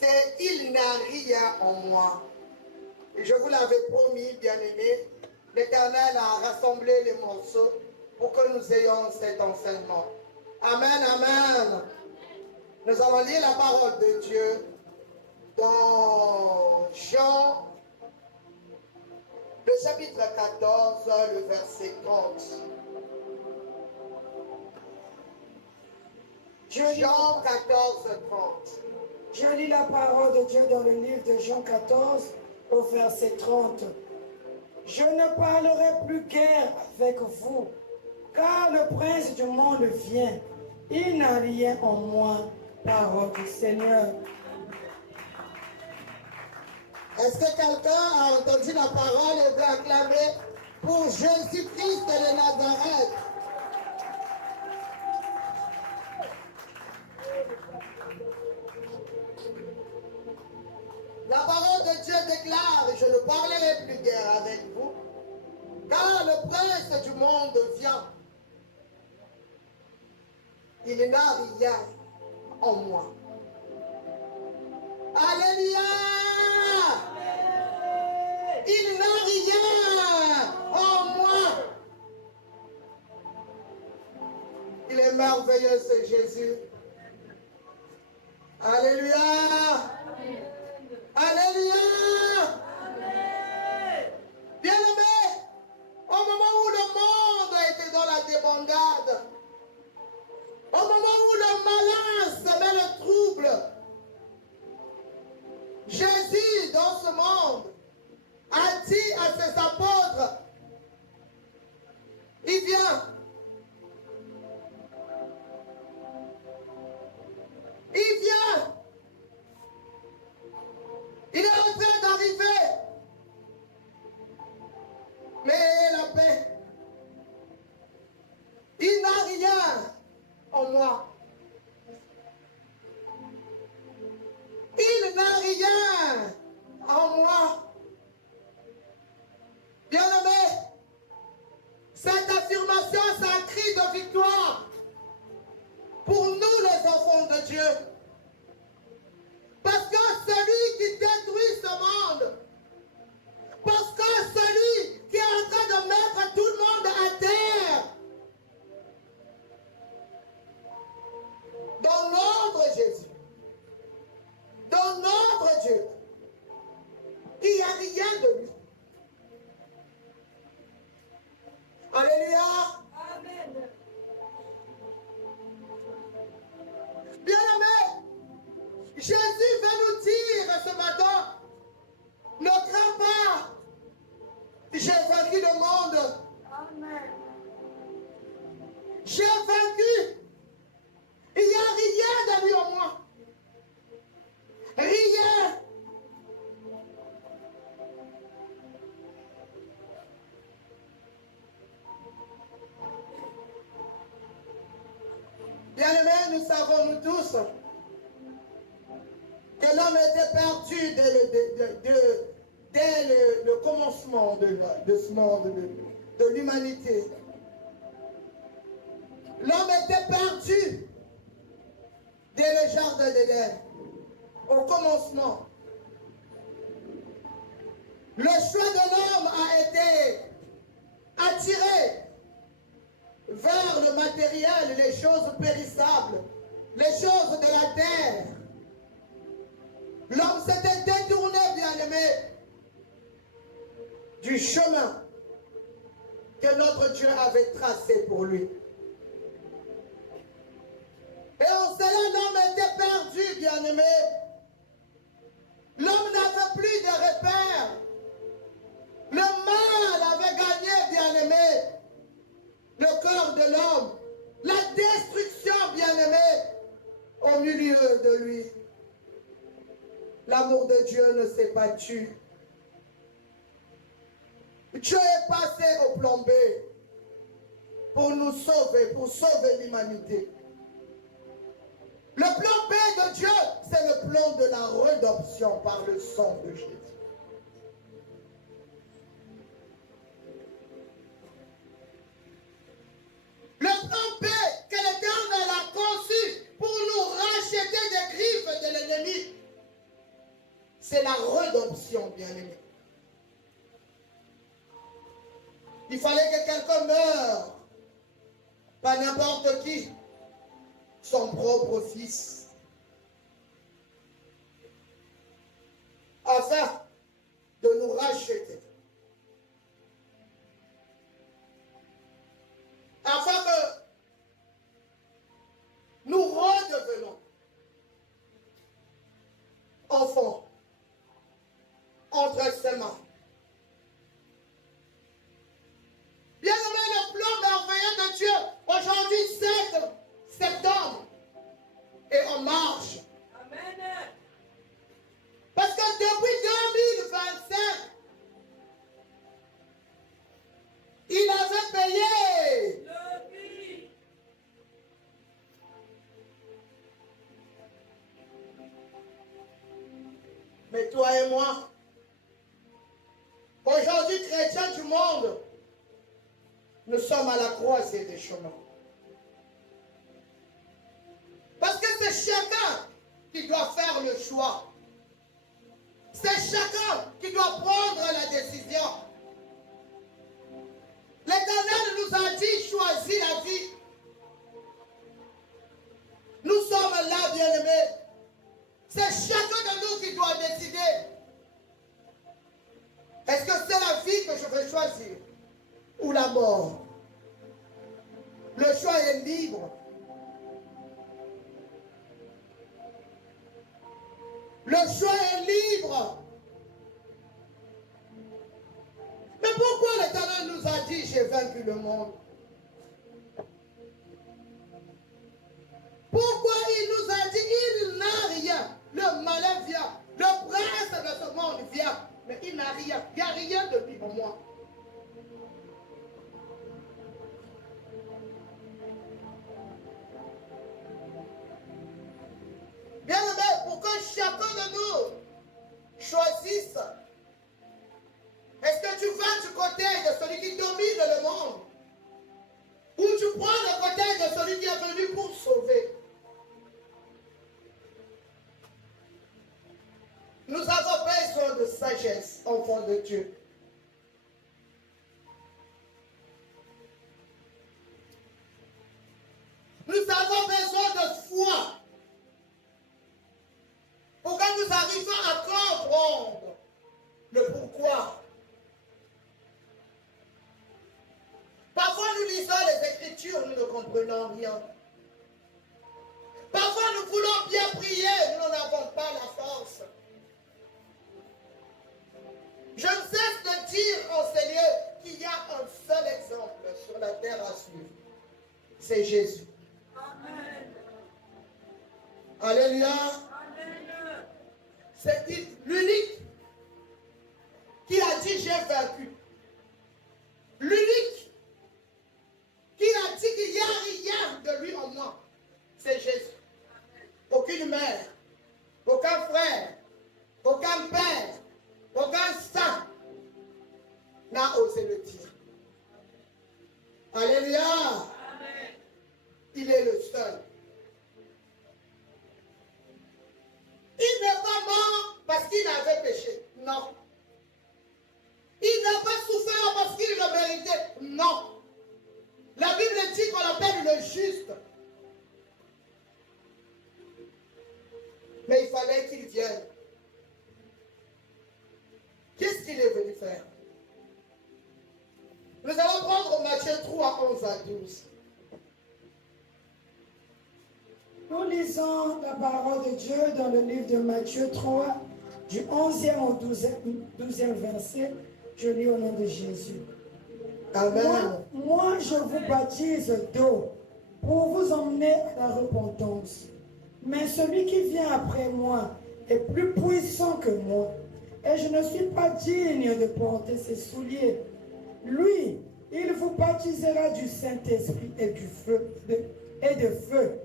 c'est il n'a rien en moi. Et je vous l'avais promis, bien-aimés, l'Éternel a rassemblé les morceaux pour que nous ayons cet enseignement. Amen, amen. Nous allons lire la parole de Dieu dans Jean, le chapitre 14, le verset 30. Jean 14, 30. Je lis la parole de Dieu dans le livre de Jean 14, au verset 30. Je ne parlerai plus guère avec vous, car le prince du monde vient. Il n'a rien en moi, parole du Seigneur. Est-ce que quelqu'un a entendu la parole et veut acclamer pour Jésus-Christ de Nazareth? La parole de Dieu déclare, je ne parlerai plus guère avec vous, car le prince du monde vient. Il n'a rien en moi. Alléluia! Il n'a rien en moi. Il est merveilleux ce Jésus. Alléluia! Alléluia! Bien-aimé, au moment où le monde était dans la débandade, au moment où le malin semait le trouble, Jésus, dans ce monde, a dit à ses apôtres, il vient. Il vient. Il est en train d'arriver. Mais la paix. Il n'a rien en moi. Il n'a rien en moi. Bien-aimé, cette affirmation, c'est un cri de victoire pour nous les enfants de Dieu. Parce que celui qui détruit ce monde, parce que celui qui est en train de mettre tout le monde à terre, dans notre Jésus, dans notre Dieu, il n'y a rien de lui. Alléluia. Amen. Bien-aimé, Jésus veut nous dire ce matin, ne crains pas, j'ai vaincu le monde. Amen. J'ai vaincu. Il n'y a rien de lui en moi. Rien. Bien-aimés, nous savons nous tous que l'homme était perdu dès le commencement de ce monde, de l'humanité. L'homme était perdu dès le jardin d'Éden, au commencement. Le choix de l'homme a été attiré vers le matériel, les choses périssables, les choses de la terre. L'homme s'était détourné, bien-aimé, du chemin que notre Dieu avait tracé pour lui. Et en cela, l'homme était perdu, bien-aimé. L'homme n'avait plus de repères. Le mal avait gagné, bien-aimé, le corps de l'homme. La destruction, bien-aimé, au milieu de lui. L'amour de Dieu ne s'est pas tué. Dieu est passé au plan B pour nous sauver, pour sauver l'humanité. Le plan B de Dieu, c'est le plan de la rédemption par le sang de Jésus. Le plan B que l'Éternel a conçu pour nous racheter des griffes de l'ennemi. c'est la rédemption, bien-aimé. Il fallait que quelqu'un meure, pas n'importe qui, son propre fils, afin de nous racheter, afin que nous redevenons enfants entre ses mains. Bien aimé, le plan merveilleux de Dieu, aujourd'hui 7 septembre, est en marche. Amen. Parce que depuis 2025, il avait payé. Le prix. Mais toi et moi, aujourd'hui chrétiens du monde, nous sommes à la croisée des chemins. Parce que c'est chacun qui doit faire le choix. C'est chacun qui doit prendre la décision. L'Éternel nous a dit, choisis la vie. Nous sommes là, bien-aimés. C'est chacun de nous qui doit décider. Est-ce que c'est la vie que je veux choisir ou la mort? Le choix est libre. Le choix est libre. Mais pourquoi l'Éternel nous a dit, j'ai vaincu le monde? Pourquoi il nous a dit, il n'a rien. Le malin vient. Le prince de ce monde vient. Mais il n'a rien. Il n'y a rien de lui pour moi. Bien aimé, pour que chacun de nous choisisse, est-ce que tu vas du côté de celui qui domine le monde? Ou tu prends le côté de celui qui est venu pour sauver? Nous avons besoin de sagesse, enfants de Dieu. Nous avons besoin de foi pour que nous arrivions à comprendre le pourquoi. Parfois nous lisons les Écritures, nous ne comprenons rien. Parfois nous voulons bien prier, nous n'en avons pas la force. Je ne cesse de dire en ces lieux qu'il y a un seul exemple sur la terre à suivre. C'est Jésus. Amen. Alléluia. Amen. C'est l'unique qui a dit j'ai vaincu. L'unique qui a dit qu'il n'y a rien de lui en moi. C'est Jésus. Aucune mère, aucun frère, aucun père, aucun saint n'a osé le dire. Alléluia. Amen. Il est le seul. Il n'est pas mort parce qu'il avait péché. Non. Il n'a pas souffert parce qu'il le méritait. Non. La Bible dit qu'on l'appelle le juste. Mais il fallait qu'il vienne. Qu'est-ce qu'il est venu faire? Nous allons prendre Matthieu 3, 11 à 12. Nous lisons la parole de Dieu dans le livre de Matthieu 3, du 11e au 12e verset. Je lis au nom de Jésus. Amen. Moi, je vous baptise d'eau pour vous emmener à la repentance. Mais celui qui vient après moi est plus puissant que moi, et je ne suis pas digne de porter ses souliers. Lui, il vous baptisera du Saint-Esprit et de feu.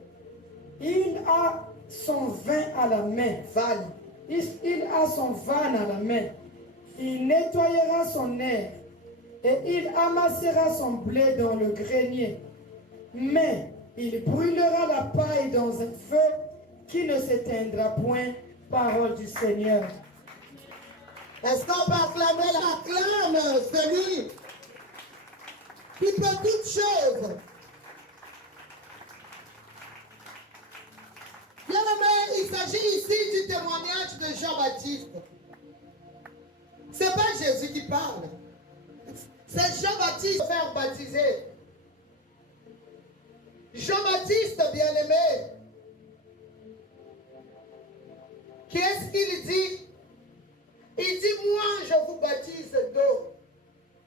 Il a son vin à la main. Il a son van à la main. Il nettoyera son air et il amassera son blé dans le grenier. Mais il brûlera la paille dans un feu qui ne s'éteindra point. Parole du Seigneur. Est-ce qu'on peut acclamer l'acclame celui qui peut toutes choses? Bien aimé, il s'agit ici du témoignage de Jean-Baptiste. Ce n'est pas Jésus qui parle. C'est Jean-Baptiste faire baptiser. Jean-Baptiste, bien-aimé, qu'est-ce qu'il dit? Il dit, moi, je vous baptise d'eau.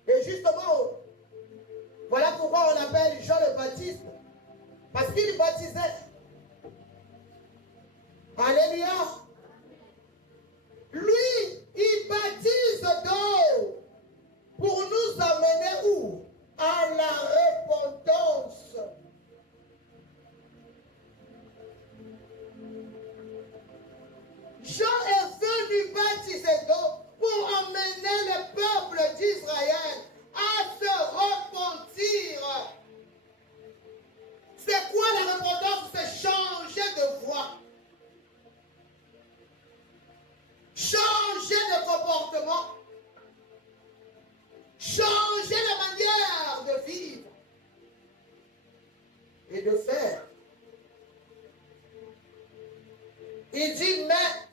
Et justement, voilà pourquoi on l'appelle Jean le Baptiste. Parce qu'il baptisait. Alléluia. Lui, il baptise d'eau pour nous amener où? À la repentance. Jean est venu baptiser d'eau pour emmener le peuple d'Israël à se repentir. C'est quoi la repentance? C'est changer de voie. Changer de comportement. Changer la manière de vivre et de faire. Il dit, mais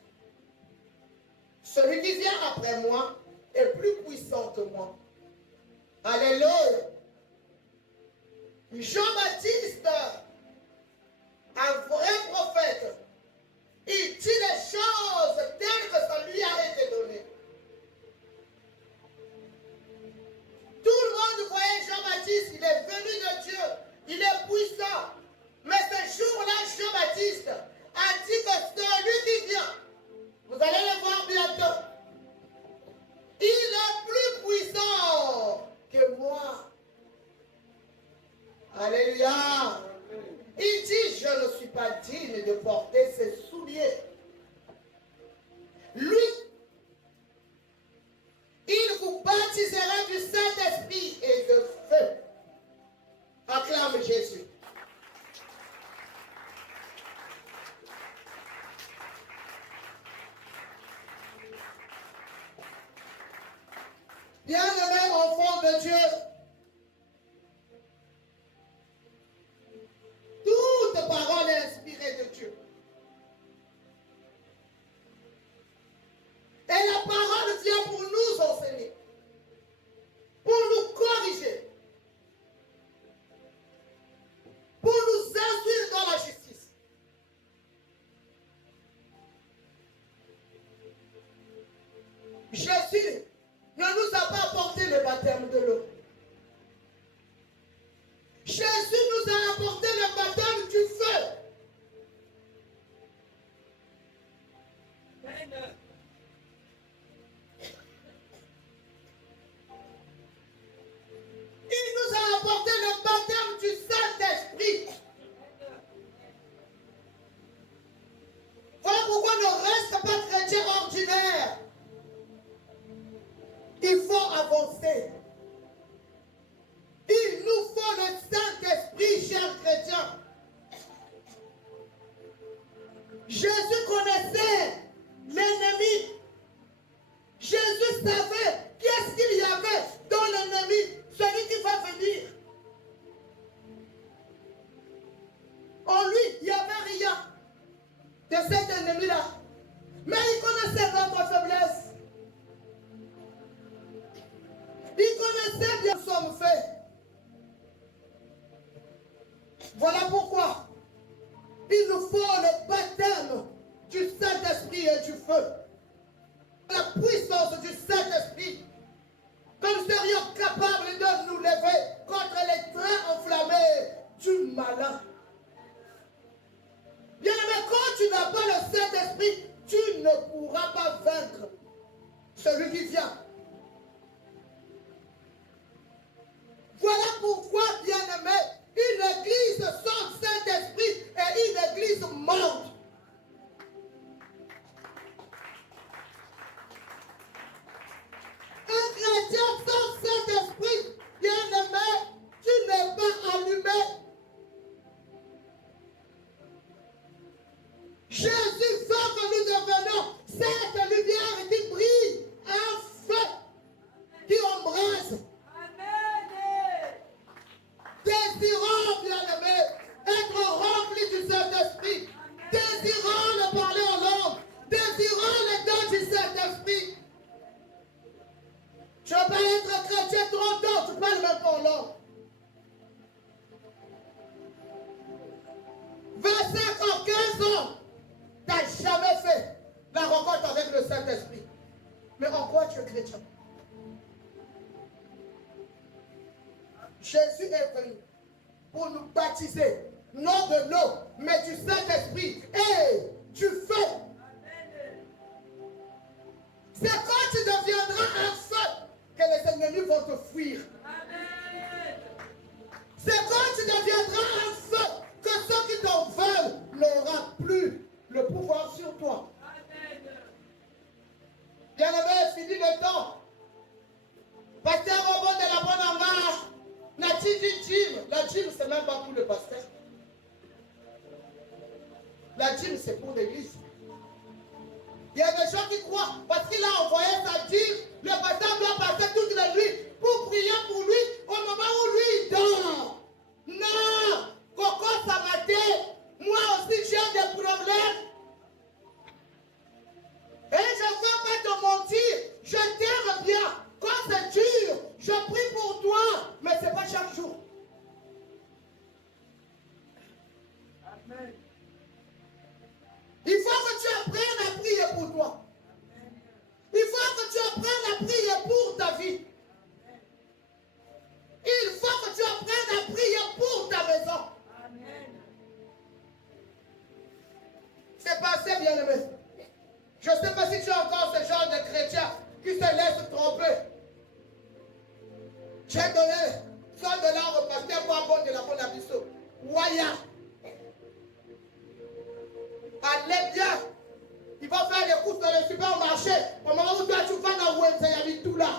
celui qui vient après moi est plus puissant que moi. Alléluia. Jean-Baptiste, un vrai prophète, il dit les choses telles que ça lui a été donné. Tout le monde voyait Jean-Baptiste, il est venu de Dieu, il est puissant. Mais ce jour-là, Jean-Baptiste a dit que celui qui vient, vous allez le voir bientôt, il est plus puissant que moi. Alléluia. Il dit, je ne suis pas digne de porter ses souliers. Lui, il vous baptisera du Saint-Esprit et de feu. Acclame Jésus. Bien-aimés enfants de Dieu, toute parole est inspirée de Dieu. Et la parole vient pour nous enseigner, pour nous corriger, pour nous instruire dans la justice. Jésus ne nous a pas apporté le baptême de l'eau. Jésus nous a apporté le baptême du feu. Amen. Il nous a apporté le baptême du Saint-Esprit. Voilà pourquoi ne reste pas chrétien ordinaire. Il faut avancer. Il nous faut le Saint-Esprit, chers chrétiens. Jésus connaissait l'ennemi. Jésus savait qu'est-ce qu'il y avait dans l'ennemi, celui qui va venir. En lui, il n'y avait rien de cet ennemi-là. Mais il connaissait notre faiblesse. Il connaissait bien ce qu'on fait. Voilà pourquoi il nous faut le baptême du Saint-Esprit et du feu. La puissance du Saint-Esprit. Que nous serions capables de nous lever contre les trains enflammés du malin. Bien aimé, quand tu n'as pas le Saint-Esprit, tu ne pourras pas vaincre celui qui vient. Voilà pourquoi, bien aimé, une église sans Saint-Esprit est une église morte. Un chrétien sans Saint-Esprit, bien aimé, tu n'es pas allumé. Jésus veut que nous devenions cette lumière qui brille en rencontre avec le Saint-Esprit. Mais en quoi tu es chrétien? Jésus est venu pour nous baptiser, non de l'eau, mais du Saint-Esprit. Et tu fais. C'est quand tu deviendras un feu que les ennemis vont te fuir. C'est quand tu deviendras un feu que ceux qui t'en veulent n'auront plus le pouvoir sur toi. Bien-aimé, fini le temps. Pasteur Robon de la bonne amare, n'a-t-il dit dîme? La dîme, c'est même pas pour le pasteur. La dîme, c'est pour l'église. Il y a des gens qui croient, parce qu'il a envoyé sa dîme, le pasteur doit passer toute la nuit pour prier pour lui au moment où lui il dort. Non! Coco Samaté, moi aussi j'ai des problèmes. Et je ne veux pas te mentir, je t'aime bien. Quand c'est dur, je prie pour toi, mais ce n'est pas chaque jour. Amen. Il faut que tu apprennes à prier pour toi. Il faut que tu apprennes à prier pour ta vie. Il faut que tu apprennes à prier pour ta maison. C'est passé, bien-aimé. Je ne sais pas si tu es encore ce genre de chrétien qui se laisse tromper. J'ai donné $100 au pasteur pour un bon de la bonne abisso. Waya. Allez bien. Il va faire des courses dans le supermarché. Au moment où toi tu vas dans Wenze, il y a mis tout là.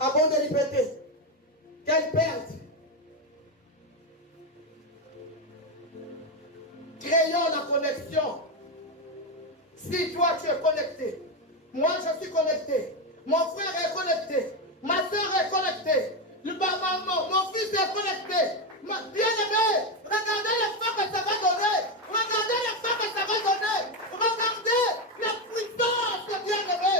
À bon de répéter. Quelle perte. Créons la connexion. Si toi tu es connecté, moi je suis connecté, mon frère est connecté, ma soeur est connectée, mon fils est connecté. Bien-aimé, regardez l'effet que ça va donner. Regardez l'effet que ça va donner. Regardez la puissance, bien-aimé.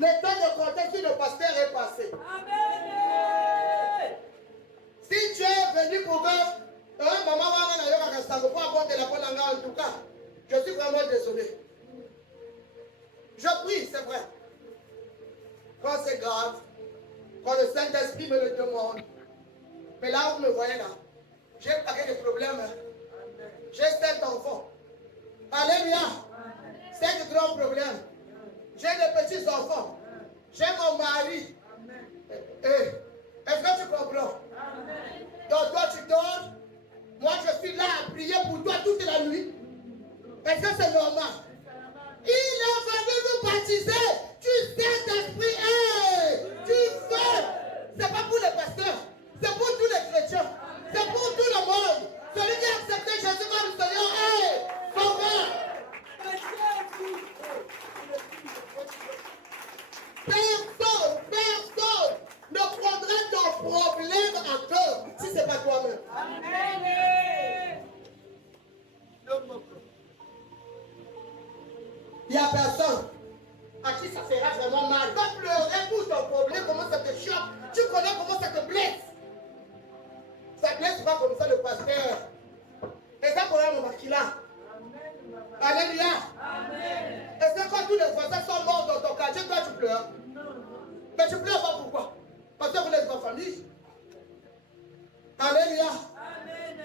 Le temps de compter si le pasteur est passé. Amen. Si tu es venu pour que maman en tout cas, je suis vraiment désolé. Je prie, c'est vrai. Quand c'est grave, quand le Saint-Esprit me le demande. Mais là, vous me voyez là, j'ai pas de problème. J'ai 7 enfants. Alléluia. 7 grands problèmes. J'ai des petits enfants. J'ai mon mari. Est-ce que tu comprends? Donc toi tu dors. Moi je suis là à prier pour toi toute la nuit. Est-ce que c'est normal? Il est venu nous baptiser. Tu Saint-Esprit. Tu fais. C'est pas pour les pasteurs. C'est pour tous les chrétiens. C'est pour tout le monde. Celui qui a accepté Jésus comme Seigneur. Sauveur. Personne ne prendrait ton problème à cœur si ce n'est pas toi-même. Amen. Il n'y a personne à qui ça fera vraiment mal. Va pleurer pour ton problème, comment ça te choque. Tu connais comment ça te blesse. Ça ne blesse pas comme ça le pasteur. Et ça pour mon maquila. Alléluia. Amen. Et c'est quand tous les voisins sont morts dans ton quartier, toi tu pleures. Mais tu pleures pas pourquoi? Parce que vous êtes en famille. Alléluia. Amen.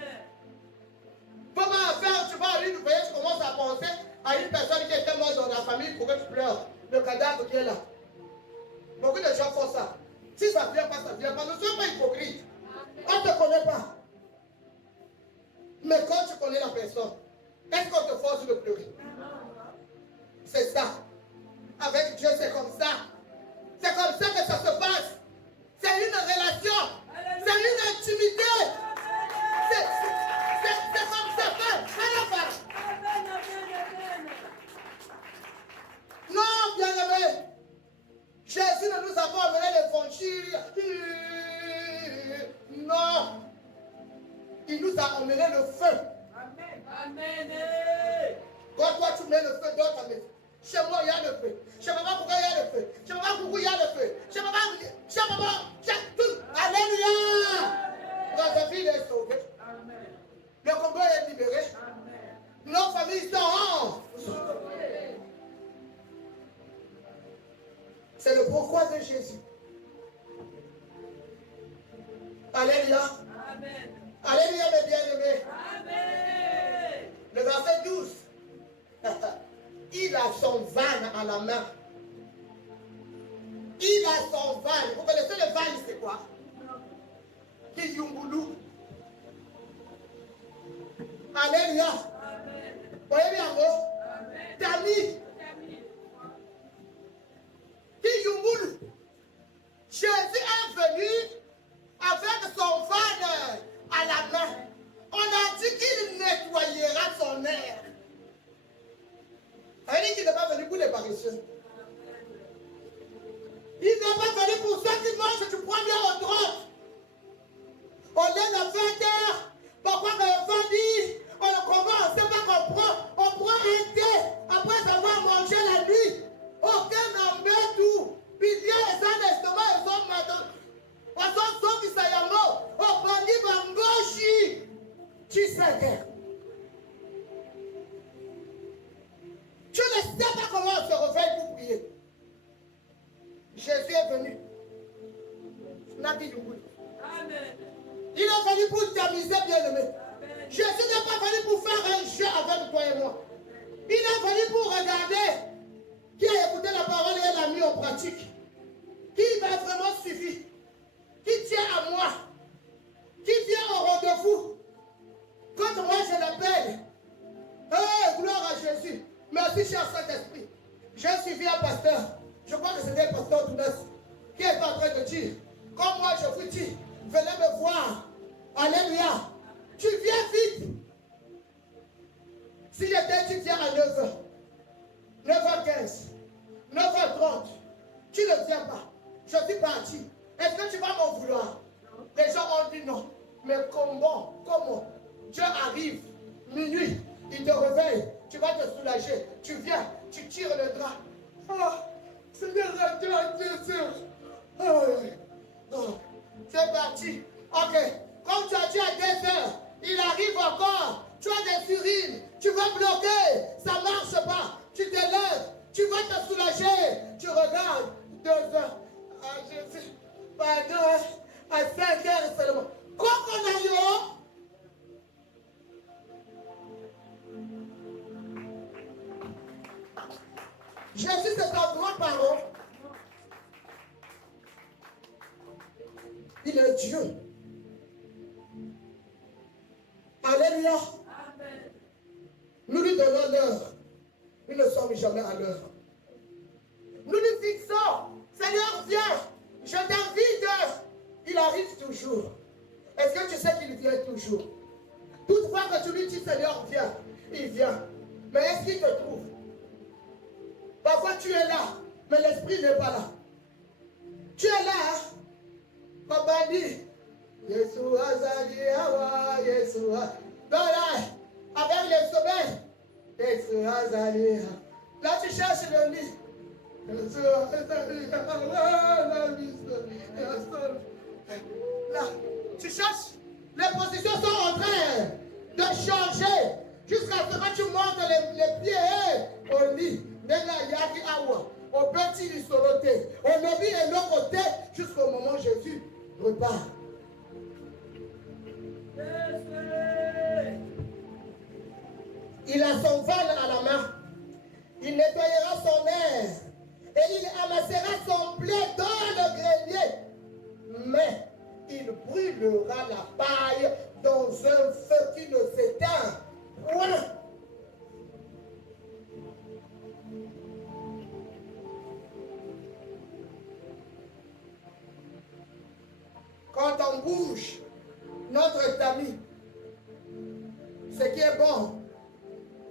Comment faire? Tu vas à une voyage, tu commences à penser à une personne qui était morte dans la famille pour que tu pleures. Le cadavre qui est là. Beaucoup de gens font ça. Si ça ne vient pas, ça ne vient pas. Ne sois pas hypocrite. On ne te connaît pas. Mais quand tu connais la personne, est-ce qu'on te force de pleurer? C'est ça. Avec Dieu, c'est comme ça. C'est comme ça que ça se passe. C'est une relation. C'est une intimité. C'est comme ça. Non, bien-aimé. Jésus ne nous a pas amené l'évangile. Non. Il nous a emmené le feu. Amen. Quand toi tu mets le feu dans ta maison. Chez moi, il y a le feu. Chez maman, pourquoi il y a le feu? Chez maman, pourquoi il y a le feu? Chez maman, tout. Alléluia. Votre vie est sauvée. Le combat est libéré. nos familles seront. C'est le pourquoi de Jésus. Alléluia. Amen. Alléluia, mes bien-aimés. Amen. Le verset 12. Il a son van à la main. Il a son van. Vous connaissez le van, c'est quoi? Kiyungulu. Alléluia. Amen. Voyez bien, gros? Amen. Tami. Kiyungulu. Jésus est venu avec son van à la main. On a dit qu'il nettoyera son air. Ça veut dire qu'il n'est pas venu pour les paresseux. Il n'est pas venu pour ceux qui mangent du premier au droite. On est à 20h. Pourquoi on va dire, on le commence, c'est pas qu'on prend. On prend un thé après avoir mangé la nuit. Aucun n'en met tout. Puis il y a un estomac, ils sont maintenant. On s'en sort qui s'ayamo. On prend dit bangoshi. Tu sais que. Tu ne sais pas comment on se réveille pour prier. Jésus est venu. Amen. Il est venu pour t'amuser, bien-aimé. Amen. Jésus n'est pas venu pour faire un jeu avec toi et moi. Il est venu pour regarder qui a écouté la parole et l'a mis en pratique. Qui m'a vraiment suivi. Qui tient à moi. Qui vient au rendez-vous. Quand moi je l'appelle. Oh, gloire à Jésus. Merci, cher Saint-Esprit. J'ai suivi un pasteur. Je crois que c'était le pasteur Tounes qui est en train de dire, comme moi je vous dis, venez me voir. Alléluia. Tu viens vite. Si j'étais, tu viens à 9h. 9h15. 9h30. Tu ne viens pas. Je suis parti. Est-ce que tu vas m'en vouloir? Les gens ont dit non. Mais comment Dieu arrive, minuit, il te réveille, tu vas te soulager. Tu viens, tu tires le drap. Oh, Seigneur, c'est parti. Ok. Comme tu as dit à 2 heures, il arrive encore. Tu as des urines. Tu vas bloquer. Ça ne marche pas. Tu te lèves. Tu vas te soulager. Tu regardes. 2 heures. Ah, je sais. Pardon. À 5 heures seulement. Quoi qu'on aille haut. Jésus, c'est un grand parent. Il est Dieu. Alléluia. Amen. Nous lui donnons l'heure. Nous ne sommes jamais à l'heure. Nous lui fixons. Seigneur, viens. Je t'invite. Il arrive toujours. Est-ce que tu sais qu'il vient toujours? Toutefois que tu lui dis, Seigneur, viens. Il vient. Mais est-ce qu'il te trouve? Parfois tu es là, mais l'esprit n'est pas là. Tu es là, hein? Papa dit, Yeshua Zadi Hawa, Yeshua. Donc là, avec le sommeil, Yeshua Zadi Hawa. Là, tu cherches le lit. Yeshua Zadi Hawa, là, tu cherches. Les positions sont en train de changer jusqu'à ce que tu montes les pieds au lit. Au petit du soloté, au lobby et l'autre côté, jusqu'au moment où Jésus repart. Il a son van à la main. Il nettoyera son air. Et il amassera son blé dans le grenier. Mais il brûlera la paille dans un feu qui ne s'éteint point. Quand on bouge notre tamis, ce qui est bon,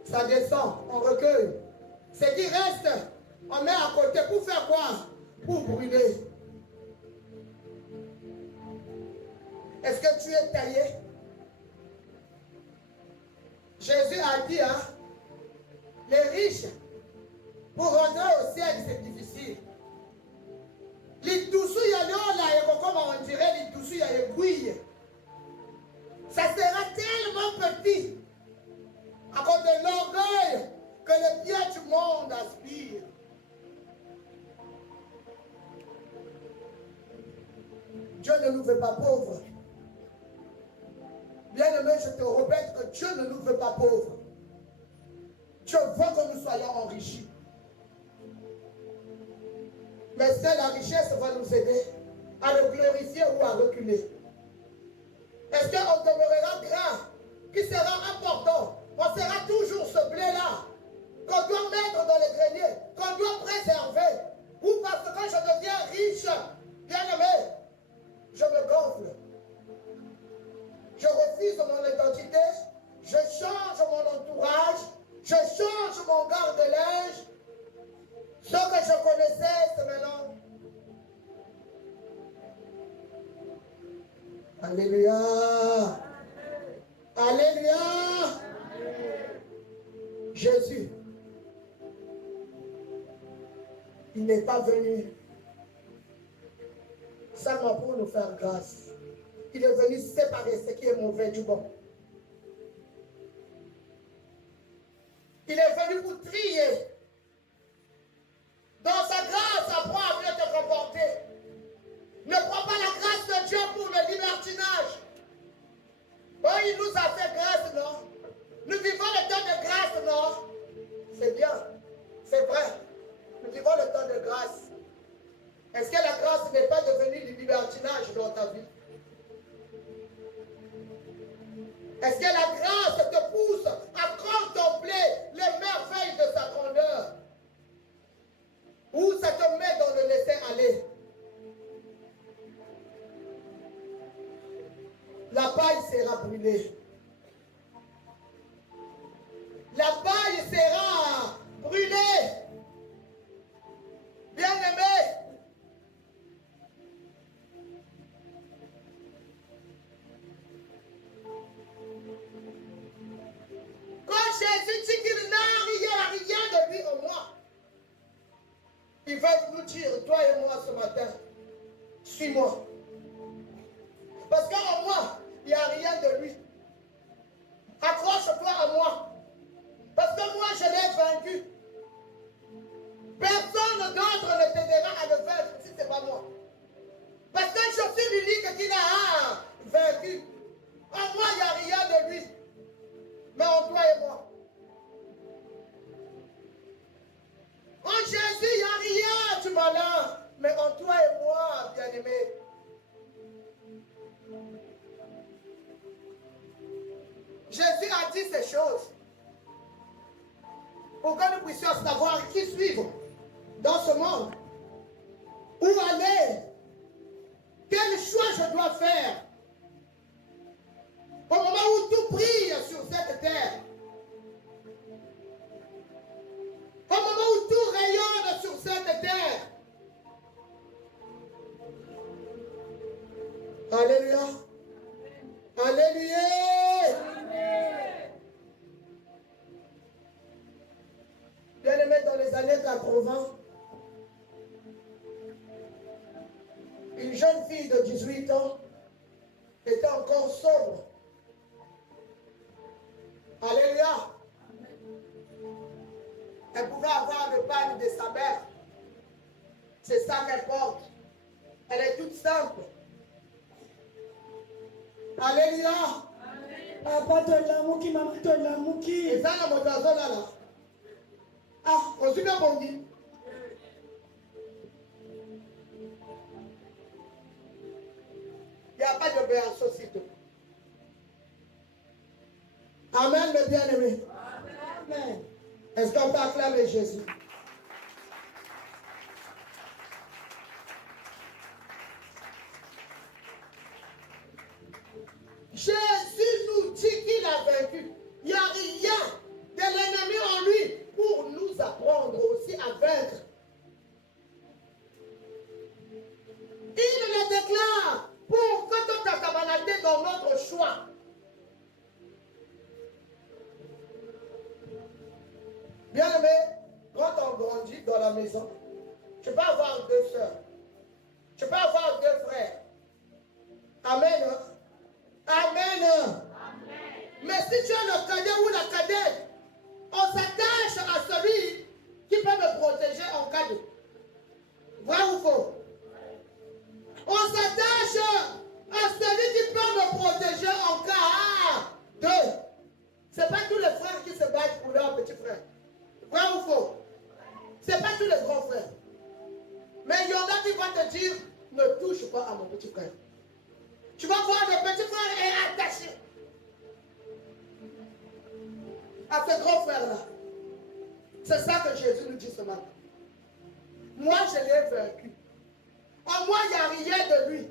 ça descend, on recueille. Ce qui reste, on met à côté pour faire quoi? Pour brûler. Est-ce que tu es taillé? Jésus a dit, hein, les riches, pour rentrer au ciel, c'est difficile. Les doussous, il y a là, comme on dirait, les doussous, il y a les couilles. Ça sera tellement petit à cause de l'or monde aspire. Dieu ne nous veut pas pauvres. Bien-aimé, je te répète que Dieu ne nous veut pas pauvres. Dieu veut que nous soyons enrichis. Mais seule la richesse va nous aider à le glorifier ou à reculer. Est-ce qu'on demeurera grand, qui sera important? On sera toujours ce blé-là qu'on doit mettre dans les greniers, qu'on doit préserver. Ou parce que je deviens riche, bien-aimé, je me gonfle. Je refuse mon identité, je change mon entourage, je change mon garde-linge. Ce que je connaissais, c'est maintenant. Alléluia. Alléluia. Jésus, il n'est pas venu seulement pour nous faire grâce. Il est venu séparer ce qui est mauvais du bon. Il est venu pour trier. Dans sa grâce, apprends à mieux te comporter. Ne prends pas la grâce de Dieu pour le libertinage. Oh, il nous a fait grâce, non? Nous vivons le temps de grâce, non? C'est bien, c'est vrai. Nous vivons le temps de grâce. Est-ce que la grâce n'est pas devenue du libertinage dans ta vie? Est-ce que la grâce te pousse à contempler les merveilles de sa grandeur? Ou ça te met dans le laisser-aller? La paille sera brûlée. La paille sera brûlée. Bien-aimé, quand Jésus dit qu'il n'a rien de lui en moi, il va nous dire, toi et moi ce matin, suis-moi. Parce qu'en moi, il n'y a rien de lui. Accroche-toi à moi. Parce que moi, je l'ai vaincu. Personne d'autre ne t'aidera à le vaincre si ce n'est pas moi. Parce que je suis l'unique qui l'a vaincu. En moi, il n'y a rien de lui. Mais en toi et moi. En Jésus, il n'y a rien du malin. Mais en toi et moi, bien-aimé. Jésus a dit ces choses pour que nous puissions savoir qui suivre dans ce monde. Où aller? Quel choix je dois faire? Au moment où tout brille sur cette terre. Au moment où tout rayonne sur cette terre. Alléluia. Alléluia. Bien-aimé, dans les années 80, une jeune fille de 18 ans était encore sobre. Alléluia. Elle pouvait avoir le pagne de sa mère. C'est ça qu'elle porte. Elle est toute simple. Alléluia. Papa tolamuki, maman tolamuki. Et ça, la motazo là. Ah, on suit bien bon dit. Il n'y a pas de béatitude. Amen, mes bien-aimés. Amen. Est-ce qu'on peut acclamer Jésus? Jésus nous dit qu'il a vaincu. Il n'y a rien de l'ennemi en lui pour nous apprendre aussi à vaincre. Il le déclare pour que toute ta cabanalité dans notre choix. Bien-aimé, quand on grandit dans la maison, tu peux avoir 2 sœurs. Tu peux avoir 2 frères. Amen. Amen. Amen. Mais si tu es le cadet ou la cadette, on s'attache à celui pas à mon petit frère. Tu vas voir le petit frère est attaché à ce grand frère-là. C'est ça que Jésus nous dit ce matin. Moi, je l'ai vaincu. En moi, il n'y a rien de lui.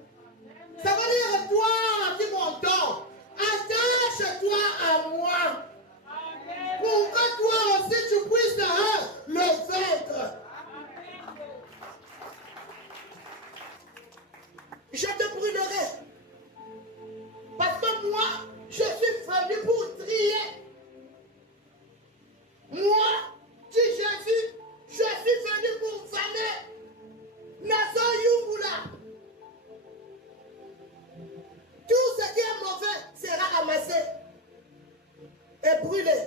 Ça veut dire, toi qui m'entends, attache-toi à moi. Pour que toi aussi tu puisses le vaincre. Je te brûlerai. Parce que moi, je suis venu pour trier. Moi, dit Jésus, je suis venu pour famer. Nazo Yungula. Tout ce qui est mauvais sera amassé et brûlé.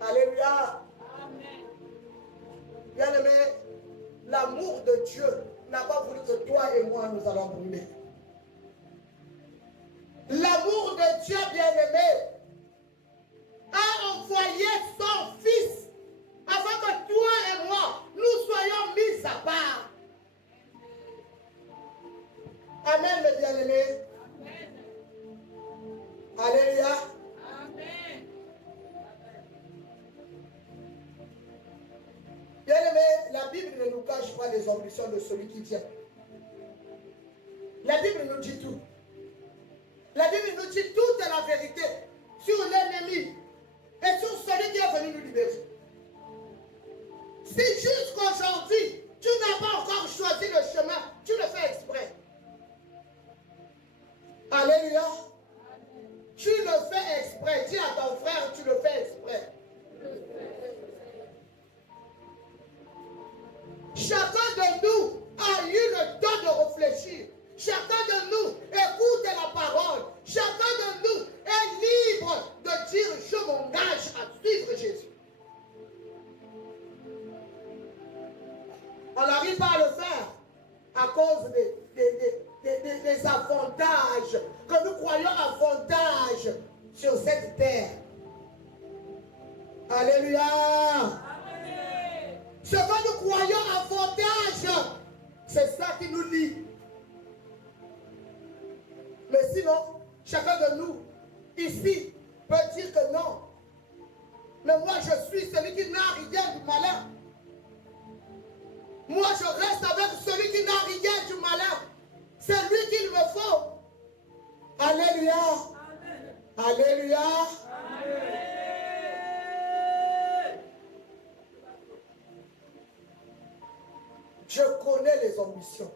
Alléluia. Bien-aimé, l'amour de Dieu n'a pas voulu que toi et moi nous allons brûler. L'amour de Dieu, bien-aimé, a envoyé son Fils afin que toi et moi, nous soyons mis à part. Amen, mes bien-aimés. Alléluia. Amen. Bien-aimé, la Bible ne nous cache pas les ambitions de celui qui vient. La Bible nous dit tout. La Bible nous dit toute la vérité sur l'ennemi et sur celui qui est venu nous libérer. Si jusqu'aujourd'hui, tu n'as pas encore choisi le chemin, tu le fais exprès. Alléluia. Tu le fais exprès. Dis à ton frère, tu le fais exprès. Chacun de nous a eu le temps de réfléchir. Chacun de nous écoute la parole. Chacun de nous est libre de dire je m'engage à suivre Jésus. On n'arrive pas à le faire à cause des avantages que nous croyons avantages sur cette terre. Alléluia. Amen. Ce que nous croyons avantage, c'est ça qui nous lie. Mais sinon, chacun de nous, ici, peut dire que non. Mais moi, je suis celui qui n'a rien du malin. Moi, je reste avec celui qui n'a rien du malin. C'est lui qu'il me faut. Alléluia. Amen. Alléluia. Amen. Je connais les ambitions.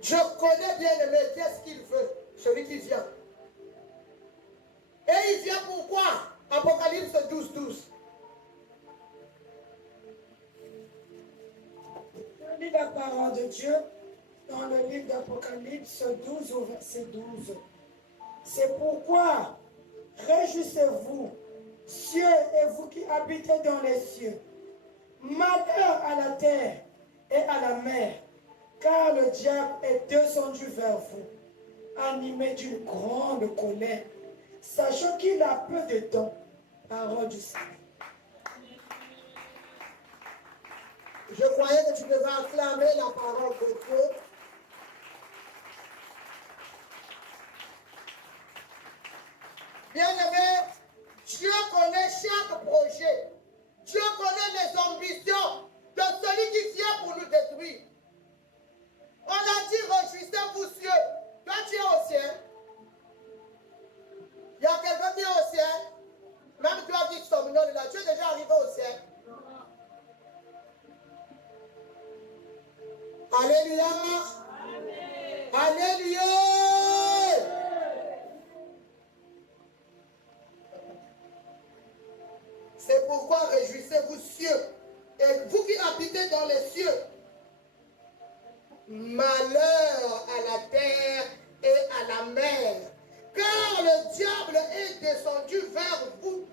Je connais bien aimé qu'est-ce qu'il veut, celui qui vient. Et il vient pourquoi? Apocalypse 12, 12. Je lis la parole de Dieu dans le livre d'Apocalypse 12 au verset 12. C'est pourquoi réjouissez-vous, cieux et vous qui habitez dans les cieux. Malheur à la terre et à la mer, car le diable est descendu vers vous, animé d'une grande colère, sachant qu'il a peu de temps. Parole du Seigneur. Je croyais que tu devais acclamer la parole de Dieu. Bien-aimé, Dieu connaît chaque projet. Dieu connaît les ambitions de celui qui vient pour nous détruire. On a dit, réjouissez-vous cieux. Toi, tu es au ciel. Il y a quelqu'un qui est au ciel. Même toi qui sommes là, tu es déjà arrivé au ciel. Alléluia. Amen. Alléluia. C'est pourquoi réjouissez-vous cieux. Et vous qui habitez dans les cieux, malheur à la terre et à la mer. Car le diable est descendu vers vous,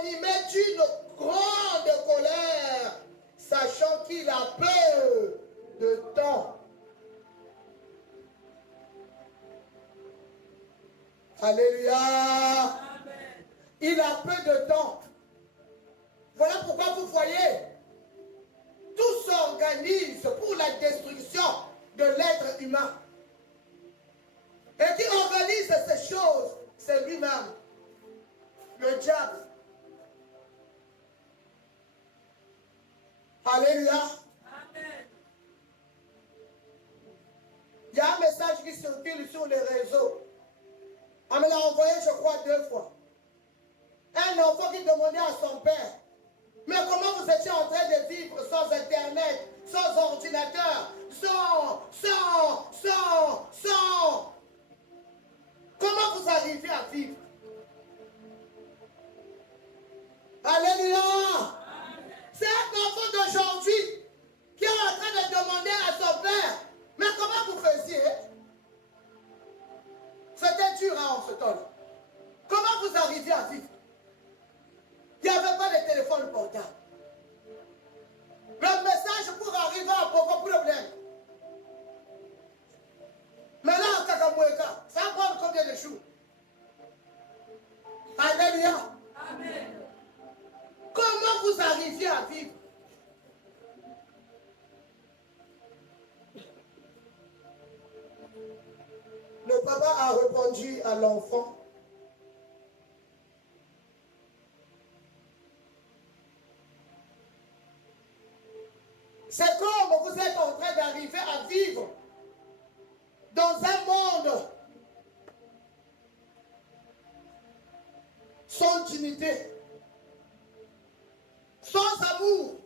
animé d'une grande colère, sachant qu'il a peu de temps. Alléluia. Amen. Il a peu de temps. Voilà pourquoi vous voyez, tout s'organise pour la destruction de l'être humain. Et qui organise ces choses, c'est lui-même, le diable. Alléluia. Amen. Il y a un message qui circule sur les réseaux. On me l'a envoyé, je crois, 2 fois. Un enfant qui demandait à son père, mais comment vous étiez en train de vivre sans Internet, sans ordinateur, sans. Comment vous arrivez à vivre? Alléluia. C'est un enfant d'aujourd'hui qui est en train de demander à son père, mais comment vous faisiez? C'était dur en ce temps-là. Comment vous arriviez à vivre? Il n'y avait pas de téléphone portable. Le message pour arriver à beaucoup de problèmes. Maintenant, en Kakamoueka, ça prend combien de jours? Alléluia. Amen. Comment vous arriviez à vivre? Le papa a répondu à l'enfant. C'est comme vous êtes en train d'arriver à vivre dans un monde sans dignité, sans amour,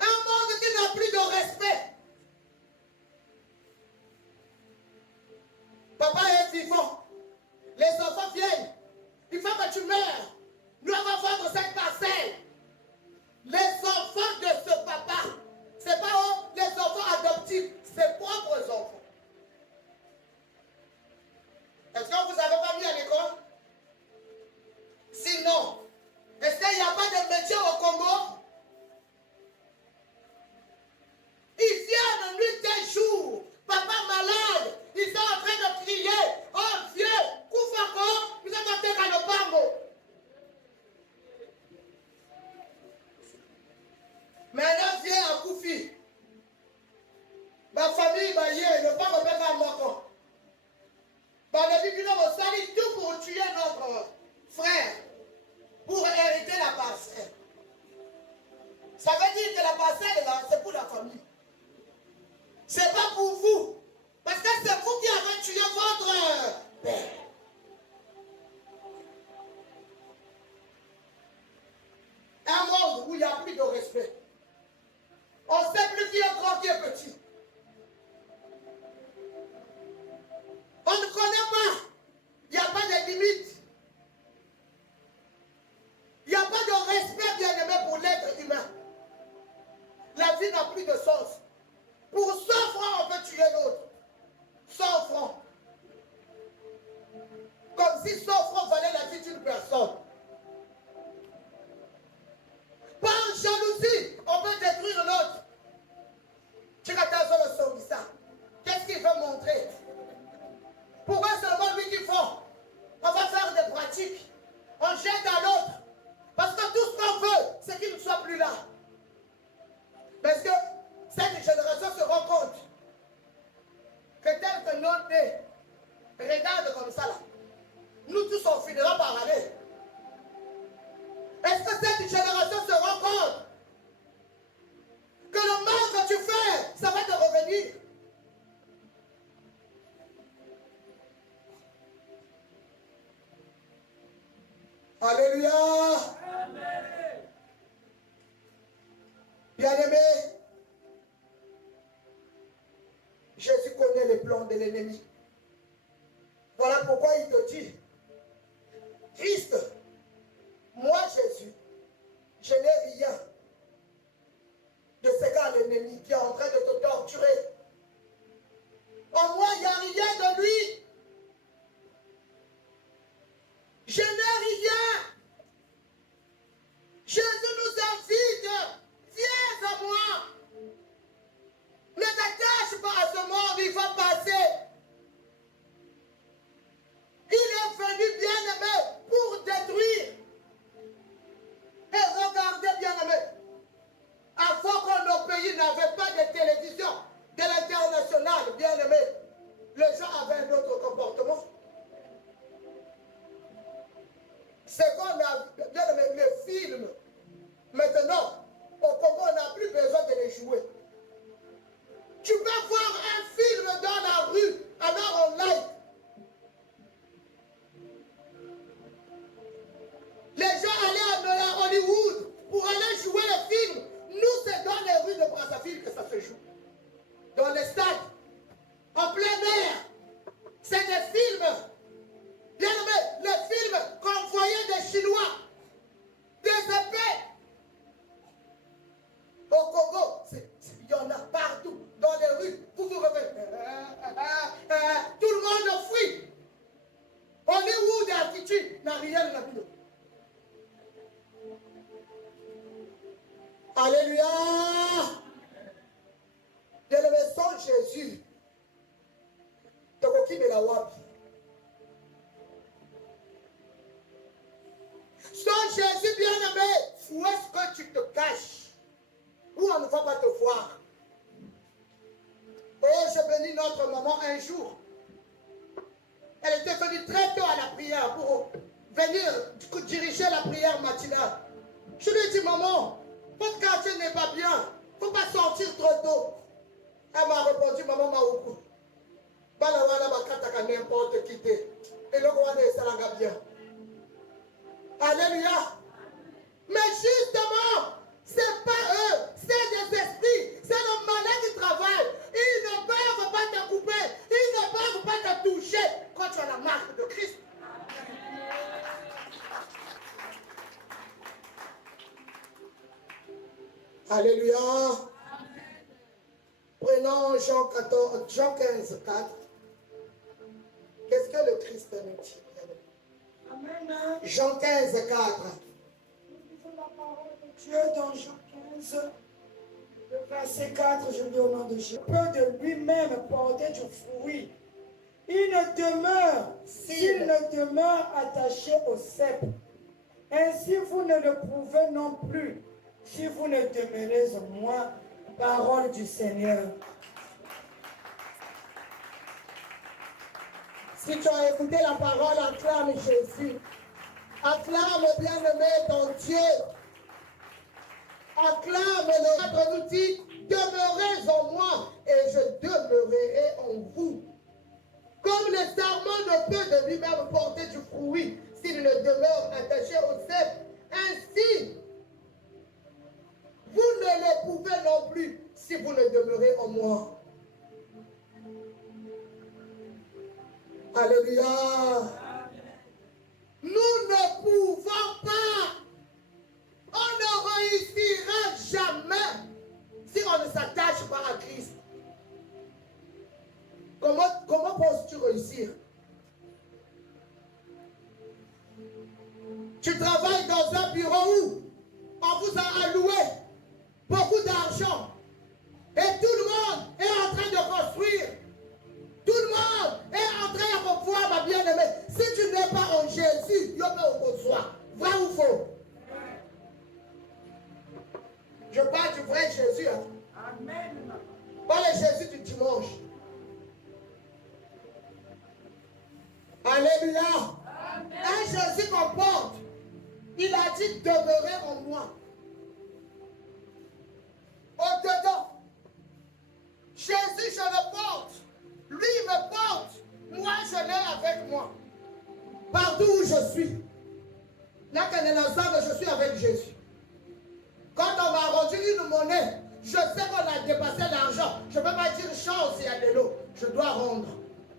un monde qui n'a plus de respect. Papa est vivant, les enfants viennent, il faut que tu meurs, nous allons vendre cette parcelle. Les enfants de ce papa, ce n'est pas eux, les enfants adoptifs, ses propres enfants. Est-ce que vous n'avez pas mis à l'école? Sinon, est-ce qu'il n'y a pas de métier au Congo? Ils viennent nuit et jour, papa malade, ils sont en train de crier, oh Dieu, Koufako, nous sommes en train de pango. Maintenant, viens à Koufi. Ma famille va y aller, ne pas remettre à mon le Bible au salut tout pour tuer notre frère, pour hériter la parcelle. Ça veut dire que la parcelle, là, c'est pour la famille. C'est pas pour vous. Parce que c'est vous qui avez tué votre père. Un monde où il n'y a plus de respect. On ne sait plus qui est grand, qui est petit. On ne connaît pas. Il n'y a pas de limite. Il n'y a pas de respect bien aimé pour l'être humain. La vie n'a plus de sens. Pour 100 francs, on peut tuer l'autre. 100 francs. Comme si 100 francs valait la vie d'une personne. Par jalousie, on peut détruire l'autre. Qu'est-ce qu'il veut montrer? Pourquoi seulement lui qui font? On va faire des pratiques. On jette à l'autre. Parce que tout ce qu'on veut, c'est qu'il ne soit plus là. Parce que cette génération se rend compte que tel que notre nez regarde comme ça là, nous tous on finira par aller. Est-ce que cette génération se rend compte que le mal que tu fais, ça va te revenir? Alléluia. Amen. Bien-aimé, Jésus connaît les plans de l'ennemi. Voilà pourquoi il te dit, Christ, moi Jésus, je n'ai rien de ce qu'a l'ennemi qui est en train de te torturer. En moi, il n'y a rien de lui. Je n'ai rien. Jésus nous invite. Viens à moi. Ne t'attache pas à ce monde, il va passer. C'est qu'on a bien aimé les films. Maintenant, au Congo, on n'a plus besoin de les jouer. Tu peux voir un film dans la rue, alors on like. Les gens allaient à Hollywood pour aller jouer les films. Nous, c'est dans les rues de Brazzaville que ça se joue. Dans les stades, en plein air. C'est des films. Bien aimé, les films qu'on voyait des Chinois, des épées. Au Congo, il y en a partout, dans les rues. Vous revenez. Tout le monde fuit. Hollywood et attitude n'a rien à dire. Alléluia. Bien aimé, sans Jésus, Tokoki de la Wapi. Sans Jésus, bien aimé, où est-ce que tu te caches? Où on ne va pas te voir? Oh, je bénis notre maman un jour. Elle était venue très tôt à la prière pour venir diriger la prière matinale. Je lui ai dit, maman, votre quartier n'est pas bien. Il ne faut pas sortir trop tôt. Elle m'a répondu, maman m'a beaucoup. Balawana bakataka n'importe qui t'es. Et le roi est salanga bien. Alléluia. Mais justement, ce n'est pas eux, c'est des esprits, c'est le malin qui travaille. Ils ne peuvent pas te couper, ils ne peuvent pas te toucher quand tu as la marque de Christ. Alléluia. Prenons Jean 15, 4. Qu'est-ce que le Christ nous dit? Amen. Jean 15, 4. Nous lisons la parole de Dieu dans Jean 15, le verset 4, je lis au nom de Jésus. Peut de lui-même porter du fruit. Il ne demeure, s'il ne demeure attaché au cep. Ainsi vous ne le pouvez non plus, si vous ne demeurez en moi. Parole du Seigneur. Si tu as écouté la parole, acclame Jésus. Acclame bien-aimé ton Dieu. Acclame-le. Notre nous dit, demeurez en moi et je demeurerai en vous. Comme le sarment ne peut de lui-même porter du fruit s'il ne demeure attaché au cep, ainsi vous ne le pouvez non plus si vous ne demeurez en moi. Alléluia. Nous ne pouvons pas. On ne réussira jamais si on ne s'attache pas à Christ. Comment penses-tu réussir? Tu travailles dans un bureau où on vous a alloué beaucoup d'argent et tout le monde est en train de construire. Tout le monde est en train de pouvoir, ma bien-aimée. Si tu n'es pas en Jésus, il n'y a pas au besoin. Vrai ou faux? Je parle du vrai Jésus. Hein? Amen. Pas le Jésus du dimanche. Alléluia. Amen. Un Jésus qu'on porte. Il a dit demeurer en moi. Au-dedans. Jésus, je le porte. Lui, il me porte. Moi, je l'ai avec moi. Partout où je suis. Là, quand est ensemble, je suis avec Jésus. Quand on m'a rendu une monnaie, je sais qu'on a dépassé l'argent. Je ne peux pas dire chance, il y a de l'eau. Je dois rendre.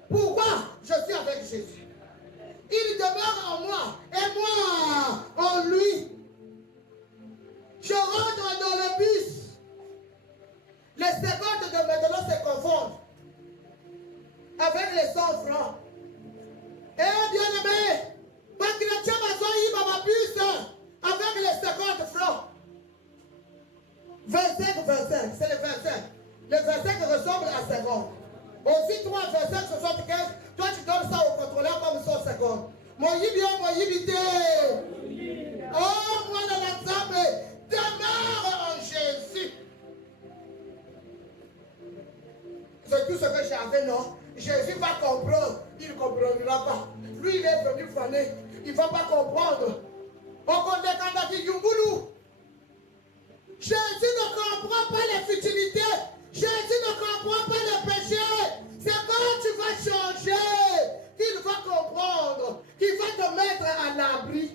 Pourquoi? Je suis avec Jésus. Il demeure en moi et moi en lui. Je rentre dans le bus. Les 50 de maintenant se confondent avec les 100 francs. Eh bien aimé, parce que le tien m'a ma bus avec les 50 francs. 25, c'est le 25. Le 25 ressemble à 50. Aussi, toi, 25, 75, toi, tu donnes ça au contrôleur comme 150. Mon yibio, mon yibité. Oh, moi, dans l'ensemble, demeure en Jésus. C'est tout ce que j'avais, non? Jésus va comprendre. Il ne comprendra pas. Lui, il est venu faner. Il ne va pas comprendre. Jésus ne comprend pas les futilités. Jésus ne comprend pas le péché. C'est quand tu vas changer qu'il va comprendre, qu'il va te mettre à l'abri.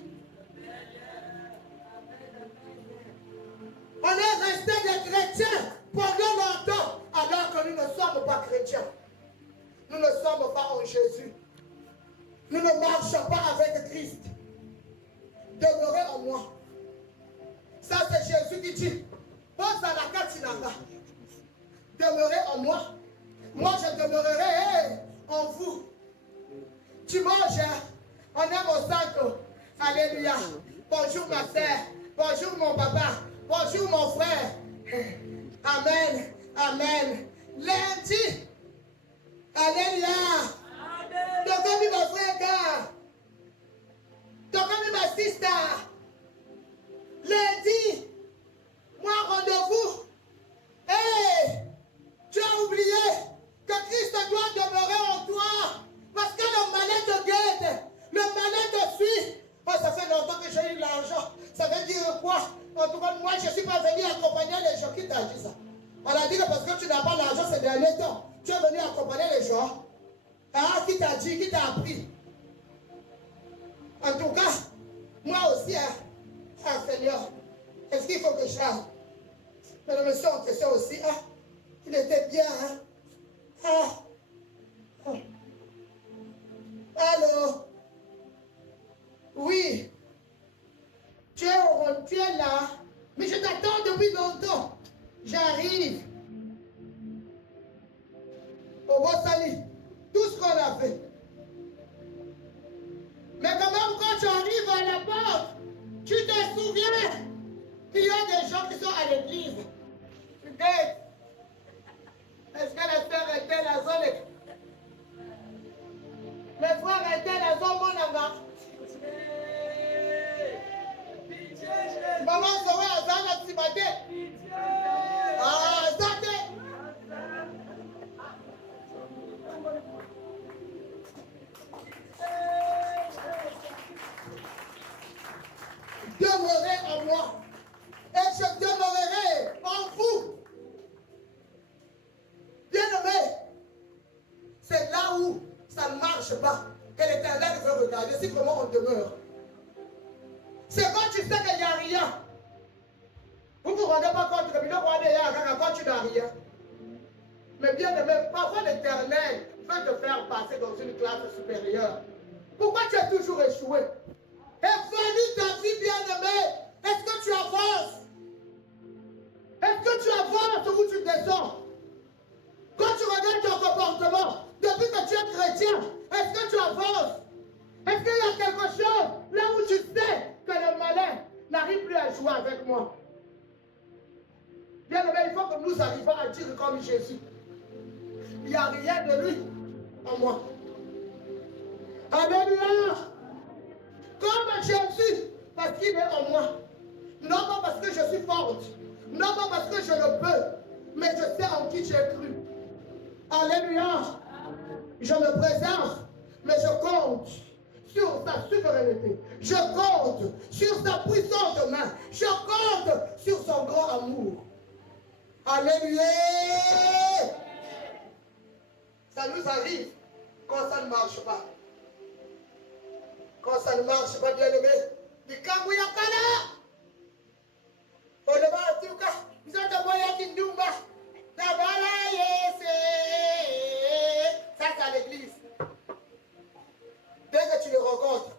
On est resté des chrétiens pendant longtemps alors que nous ne sommes pas chrétiens. Nous ne sommes pas en Jésus. Nous ne marchons pas avec Christ. Demeurez en moi. Ça, c'est Jésus qui dit, pose à la katinanga. Demeurez en moi. Moi, je demeurerai en vous. Tu manges, on aime au centre. Alléluia. Bonjour ma soeur. Bonjour mon papa. Bonjour mon frère. Amen. Amen. Lundi. Alléluia. Donc, comme mon frère, gars. Donc, comme ma sister. Lundi. Moi, rendez-vous. Hey, tu as oublié que Christ doit demeurer en toi. Parce que le malin te guette. Le malin te suit. Oh, ça fait longtemps que j'ai eu l'argent. Ça veut dire quoi? En tout cas, moi, je ne suis pas venu accompagner les gens. Qui t'a dit ça? On a dit que parce que tu n'as pas l'argent ces derniers temps, tu es venu accompagner les gens. Ah, qui t'a dit? Qui t'a appris? En tout cas, moi aussi, hein, Seigneur, est-ce qu'il faut que je aille? Mais le monsieur en question aussi, hein, il était bien, hein. Ah. Allô? Oui. Tu es là, mais je t'attends depuis longtemps. J'arrive. Au Bossali, tout ce qu'on a fait. Mais quand même, quand tu arrives à la porte, tu te souviens qu'il y a des gens qui sont à l'église. Tu guettes. Est-ce que les frères étaient la zone? Les frères étaient la zone monanga. Maman Zoé a zana sibate. Ah, zate. Demeurez en moi. Et je demeurerai en vous. Bien-aimé, c'est là où ça ne marche pas que l'Éternel veut regarder si comment on demeure. C'est quand tu sais qu'il n'y a rien. Vous ne vous rendez pas compte que quand tu n'as rien. Mais bien aimé, parfois l'Éternel veut te faire passer dans une classe supérieure. Pourquoi tu as toujours échoué? Évalue ta vie, bien aimé. Est-ce que tu avances? Est-ce que tu avances ou tu descends? Quand tu regardes ton comportement, depuis que tu es chrétien, est-ce que tu avances? Est-ce qu'il y a quelque chose là où tu sais que le malin n'arrive plus à jouer avec moi? Bien aimé, il faut que nous arrivions à dire comme Jésus. Il n'y a rien de lui en moi. Alléluia. Comme Jésus, parce qu'il est en moi. Non pas parce que je suis forte. Non pas parce que je le peux. Mais je sais en qui j'ai cru. Alléluia. Je me préserve. Mais je compte sur sa souveraineté. Je compte sur sa puissante main. Je compte sur son grand amour. Alléluia. Ça nous arrive quand ça ne marche pas. Quand ça ne marche pas, bien aimé. Du Kagouyakana. On ne va en tout cas. Nous avons envoyé une Dumba. Ça, c'est à l'église. Dès que tu le rencontres,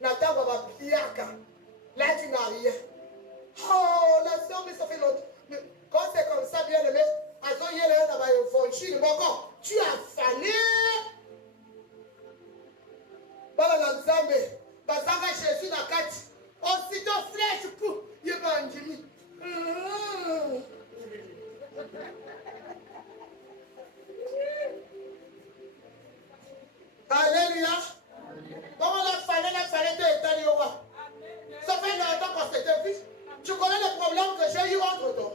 Nathan va piaka. Là, tu n'as rien. Oh, la soeur, mais ça fait longtemps. Mais quand c'est comme ça, bien aimé, tu as fané. Voilà l'ensemble. Parce que Jésus n'a qu'à dire. Aussitôt flèche, il va en dire. Alléluia. Comment la fallait de l'État. Ça fait longtemps qu'on s'était vu. Tu connais le problème que j'ai eu entre toi.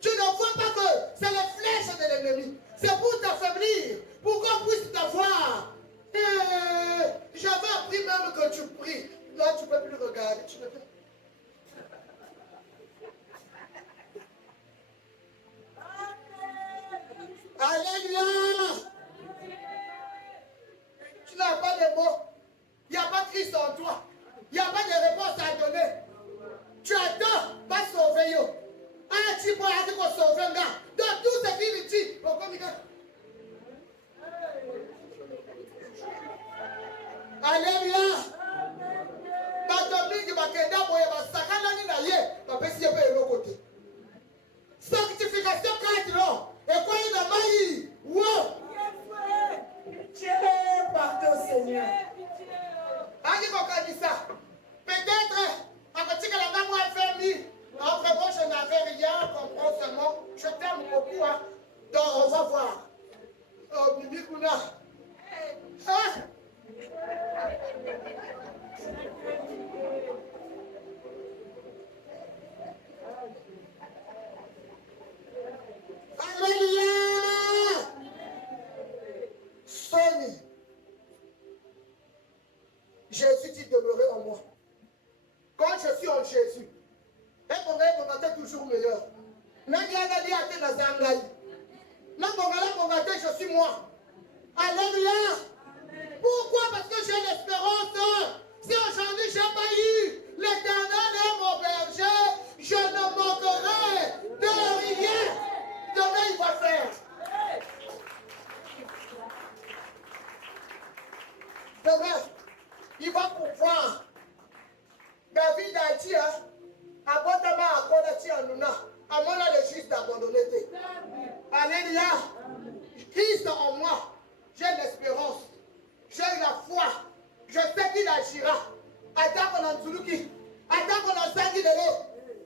Tu ne vois pas que c'est les flèches de l'ennemi. C'est pour t'affaiblir, pour qu'on puisse t'avoir. J'avais appris même que tu pries. Le Toi, tu ne peux plus regarder. Tu ne peux... Alléluia. Tu n'as pas de mots. Il n'y a pas Christ en toi. Il n'y a pas de réponse à donner. Tu attends, pas sauver. Ah, tu peux aller pour sauver un gars. Dans tout ce qu'il dit, pour communiquer. Alléluia. Batomiki bakenda boye basakana ni na ye, bapesi ye pe eloko te. Sanctification 4 ans. Et quoi il a maï? Wow. Pitié, pardon Seigneur. Aïe ça. Peut-être, à côté que la maman a fermé. Entre moi, je n'avais rien, comprends seulement. Je t'aime beaucoup, hein. Donc, on va voir. Oh, Bibi Kuna. Hein? Alléluia. Sonny. Jésus dit demeurer en moi. Quand je suis en Jésus, et mon rêve est toujours meilleur. Je suis moi. Alléluia. Pourquoi? Parce que j'ai l'espérance. Si aujourd'hui j'ai pas eu l'Éternel est mon berger, je ne manquerai de rien. Demain il va faire. Demain, il va pouvoir. David a dit, abondamment à Konati Anouna, à moi là le juste d'abandonner. Alléluia. Christ en moi, j'ai l'espérance, j'ai la foi, je sais qu'il agira. Attends qu'on en Tsuluki, attends qu'on en Sangi de l'eau.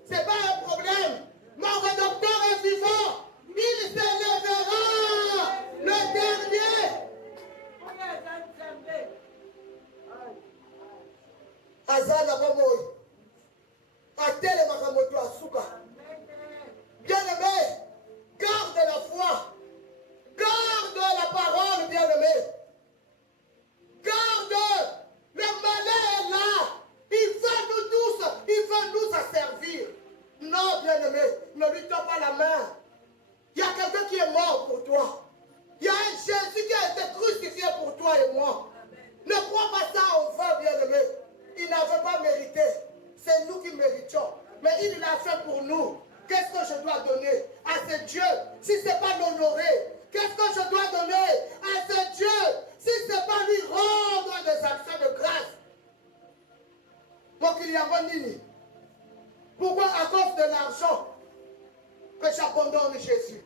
C'est pas un problème. Mon rédempteur est vivant. Il s'élèvera le dernier. Azala Bamoy. Atele Makamoto Asuka. Bien-aimé, garde la foi. Garde la parole, bien-aimé. Garde. Le malin est là. Il veut nous tous. Il veut nous asservir. Non, bien-aimé, ne lui tends pas la main. Il y a quelqu'un qui est mort pour toi. Il y a un Jésus qui a été crucifié pour toi et moi. Ne crois pas ça en vain, bien-aimé. Il n'avait pas mérité. C'est nous qui méritons. Mais il l'a fait pour nous. Qu'est-ce que je dois donner à ce Dieu si ce n'est pas l'honorer? Qu'est-ce que je dois donner à ce Dieu si ce n'est pas lui rendre des actions de grâce? Donc il y a Nini. Pourquoi? À cause de l'argent que j'abandonne Jésus.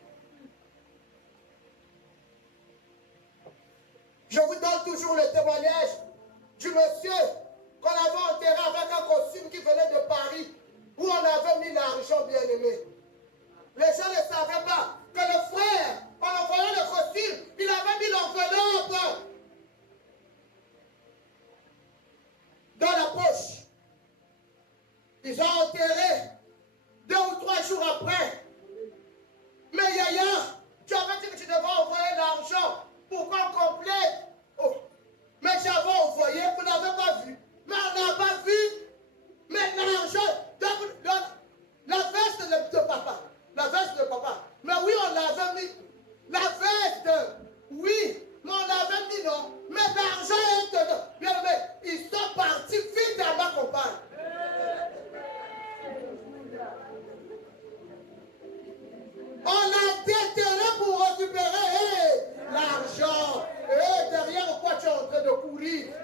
Je vous donne toujours le témoignage du monsieur qu'on avait enterré avec un costume qui venait de Paris, où on avait mis l'argent, bien aimé. Les gens ne savaient pas que le frère, en envoyant le costume, il avait mis l'enveloppe dans la poche. Ils ont enterré 2 ou 3 jours après. Mais Yaya, tu avais dit que tu devais envoyer l'argent pour qu'on complète. Oh. Mais j'avais envoyé, vous n'avez pas vu. Mais on n'a pas vu. Mais l'argent, la veste de papa. La veste de papa. Mais oui, on l'avait mis. La veste, oui. Mais on l'avait mis, non. Mais l'argent est dedans. Bien, mais ils sont partis vite à ma compagne. On l'a déterré pour récupérer l'argent. Et derrière, pourquoi tu es en train de courir?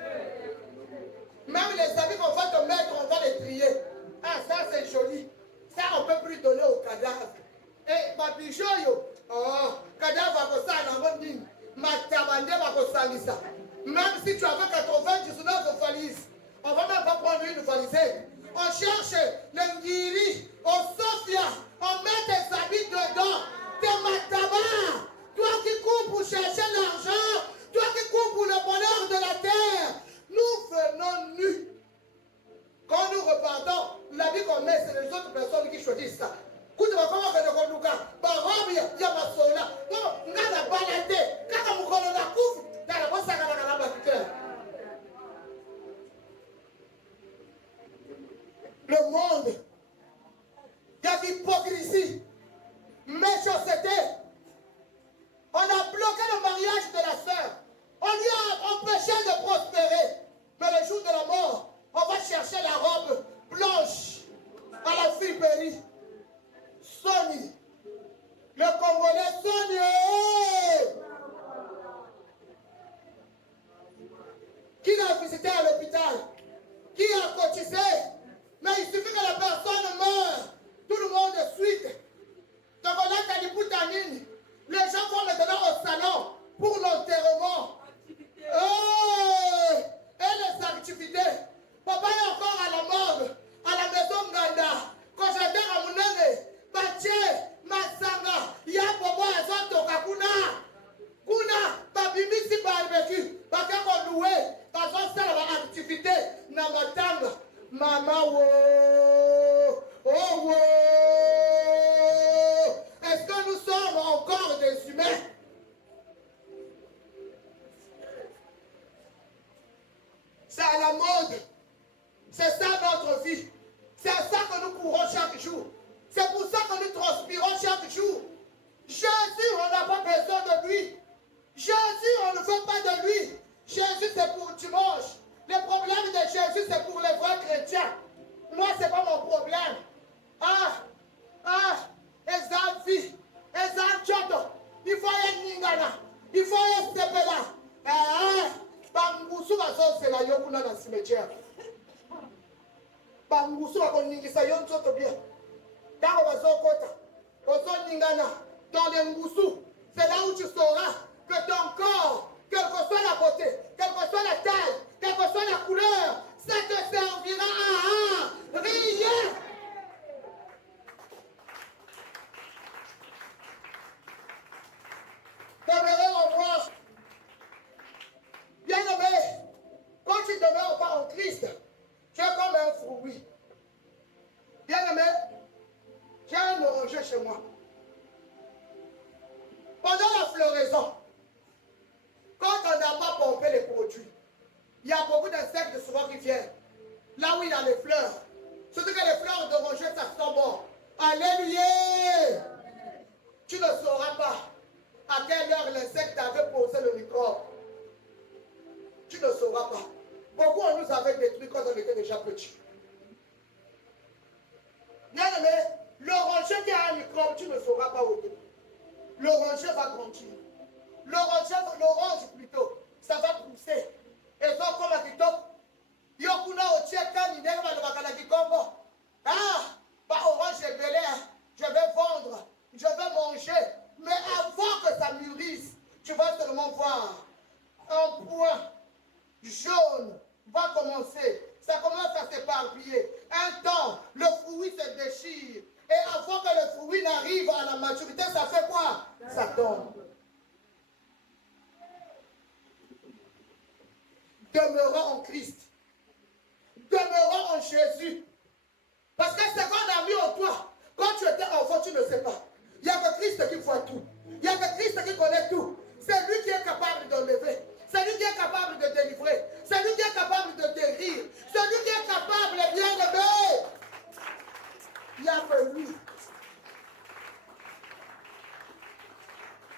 Même les amis qu'on va te mettre, on va les trier. Ah, ça c'est joli. Ça, on ne peut plus donner au cadavre. Et ma bichot, oh, cadavre va ça dans votre ligne. Ma tabande va ça. Même si tu avais 99 valises, on ne va même pas prendre une valisette. On cherche le Ngiri, au Sofia, on met tes habits dedans. T'es mataba. Toi qui cours pour chercher l'argent, toi qui cours pour le bonheur de la terre. Nous venons nus. Quand nous repartons, l'habit qu'on met, c'est les autres personnes qui choisissent ça. Écoute, comment faire le Luka? Il y a ma sola. Non, on a la baladé. Quand on a la couvre, tu as la bonne sac à la batteur. le monde. Il y a l'hypocrisie, méchanceté. On a bloqué le mariage de la sœur. On lui a empêché de prospérer. Mais le jour de la mort, on va chercher la robe blanche à la friperie. Sony. Le Congolais Sony. Qui l'a visité à l'hôpital? Qui a cotisé? Mais il suffit que la personne meure. Tout le monde suite. Donc on a Taliboutanine. Les gens vont maintenant au salon pour l'enterrement. Et les activités. Papa est encore à la morgue, à la maison Ganda. Quand j'étais à Mounene, Baché, Masanga, Yabobo, Azoto, Kakuna. Kuna, Babimisi barbecue. Bakako loué. Bazo sala ba activité. Namatanga. Mama wo. Oh wo. Est-ce que nous sommes encore des humains? C'est à la mode. C'est ça notre vie. C'est à ça que nous courons chaque jour. C'est pour ça que nous transpirons chaque jour. Jésus, on n'a pas besoin de lui. Jésus, on ne veut pas de lui. Jésus, c'est pour dimanche. Le problème de Jésus, c'est pour les vrais chrétiens. Moi, ce n'est pas mon problème. Ezavi, Ezachoto, il faut y Ningana, il faut y Stepela. Bangoussou va sortir la yokuna dans le cimetière. Bangoussou va koningisa yon choto bien. Quand on va sortir, on sort Ningana dans les ngoussou. C'est là où tu sauras que ton corps, quelle que soit la beauté, quelle que soit la taille, quelle que soit la couleur, ça te servira à rien. Demeurez en moi. Bien-aimé, quand tu ne demeures pas en Christ, tu es comme un fruit. Bien-aimé, j'ai un oranger chez moi. Pendant la floraison, quand on n'a pas pompé les produits, il y a beaucoup d'insectes souvent qui viennent. Là où il y a les fleurs. Surtout que les fleurs d'oranger, ça sent bon. Alléluia! Tu ne sauras pas à quelle heure l'insecte avait posé le microbe. Tu ne sauras pas. Beaucoup on nous avait détruit quand on était déjà petit. Bien aimé, l'oranger qui a un microbe, tu ne sauras pas où. L'oranger va grandir. L'orange plutôt, ça va pousser. Et donc, comme à Kitoko, Yokuna au Tchèque, Nidema de Bakana Kikongo. Orange est belé, je vais vendre, je vais manger. Mais avant que ça mûrisse, tu vas seulement voir un point jaune va commencer. Ça commence à s'éparpiller. Un temps, le fruit se déchire. Et avant que le fruit n'arrive à la maturité, ça fait quoi? Ça tombe. Demeurons en Christ. Demeurons en Jésus. Parce que ce qu'on a mis en toi, quand tu étais enfant, tu ne sais pas. Il n'y a que Christ qui voit tout. Il n'y a que Christ qui connaît tout. C'est lui qui est capable d'enlever. C'est lui qui est capable de délivrer. C'est lui qui est capable de guérir. C'est lui qui est capable, bien aimé. Il n'y a que lui.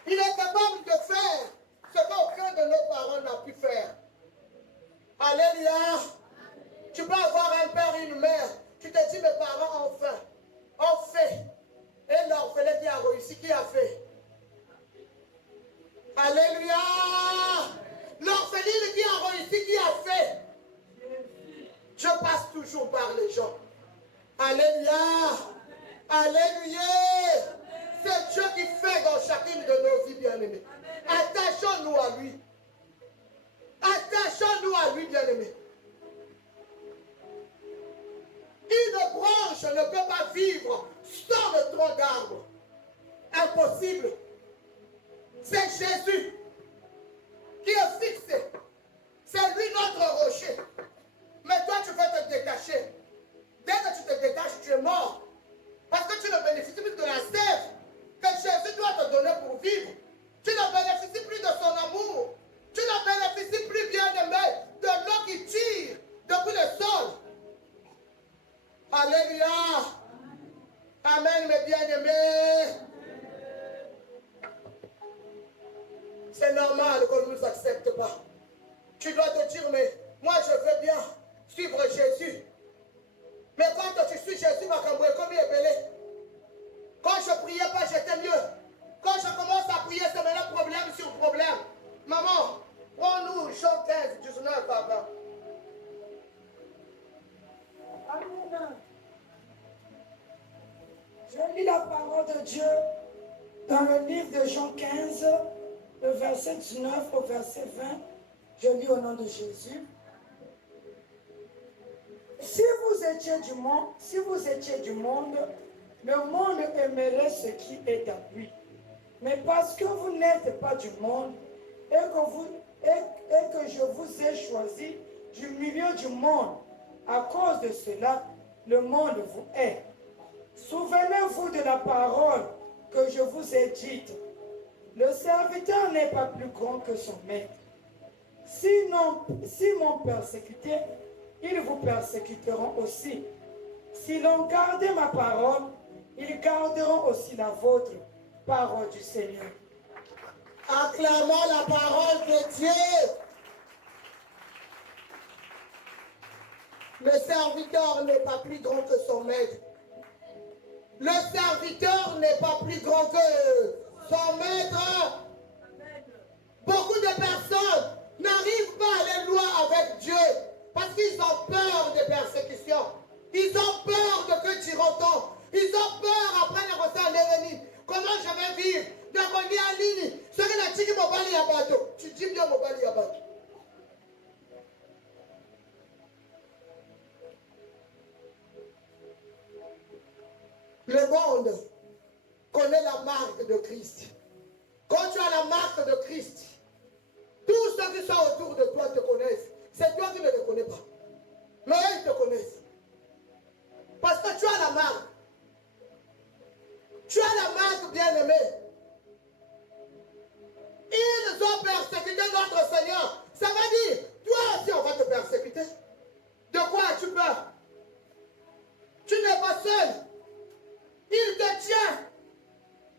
Il est capable de faire ce qu'aucun de nos parents n'a pu faire. Alléluia. Tu peux avoir un père et une mère. Tu te dis, mes parents ont fait. Et l'orphelin qui a réussi, qui a fait? Alléluia. L'orpheline qui a réussi, qui a fait? Je passe toujours par les gens. Alléluia. Alléluia. C'est Dieu qui fait dans chacune de nos vies, bien-aimés. Attachons-nous à lui. Attachons-nous à lui, bien-aimés. Une branche ne peut pas vivre sans le tronc d'arbre. Impossible. C'est Jésus qui est fixé. C'est lui notre rocher. Mais toi, tu veux te détacher. Dès que tu te détaches, tu es mort. Parce que tu ne bénéficies plus de la sève que Jésus doit te donner pour vivre. Tu ne bénéficies plus de son amour. Tu ne bénéficies plus, bien aimé, de l'eau qui tire depuis le sol. Alléluia. Amen, mes bien-aimés. C'est normal qu'on ne nous accepte pas. Tu dois te dire, mais moi je veux bien suivre Jésus. Mais quand tu suis Jésus, ma cambrée, comme il est belé. Quand je ne priais pas, j'étais mieux. Quand je commence à prier, c'est maintenant problème sur problème. Maman, prends-nous Jean 15, 19 à 20. Amen. Je lis la parole de Dieu dans le livre de Jean 15, le verset 19 au verset 20. Je lis au nom de Jésus. Si vous étiez du monde, le monde aimerait ce qui est à lui. Mais parce que vous n'êtes pas du monde et que je vous ai choisi du milieu du monde, à cause de cela, le monde vous hait. Souvenez-vous de la parole que je vous ai dite. Le serviteur n'est pas plus grand que son maître. S'ils m'ont persécuté, ils vous persécuteront aussi. S'ils ont gardé ma parole, ils garderont aussi la vôtre. Parole du Seigneur. Acclamons la parole de Dieu. Le serviteur n'est pas plus grand que son maître. Le serviteur n'est pas plus grand que son maître. Beaucoup de personnes n'arrivent pas à aller loin avec Dieu parce qu'ils ont peur des persécutions. Ils ont peur de que tu retombes. Ils ont peur après le retour à l'avenir. Comment je vais vivre? De revenir à l'île. Ce que la tique mobile à bateau. Tu dis bien mobile à bateau. Le monde connaît la marque de Christ. Quand tu as la marque de Christ, tous ceux qui sont autour de toi te connaissent. C'est toi qui ne les connais pas. Mais eux, ils te connaissent. Parce que tu as la marque. Tu as la marque, bien-aimé. Ils ont persécuté notre Seigneur. Ça veut dire, toi aussi, on va te persécuter. De quoi as-tu peur? Tu n'es pas seul. Il te tient.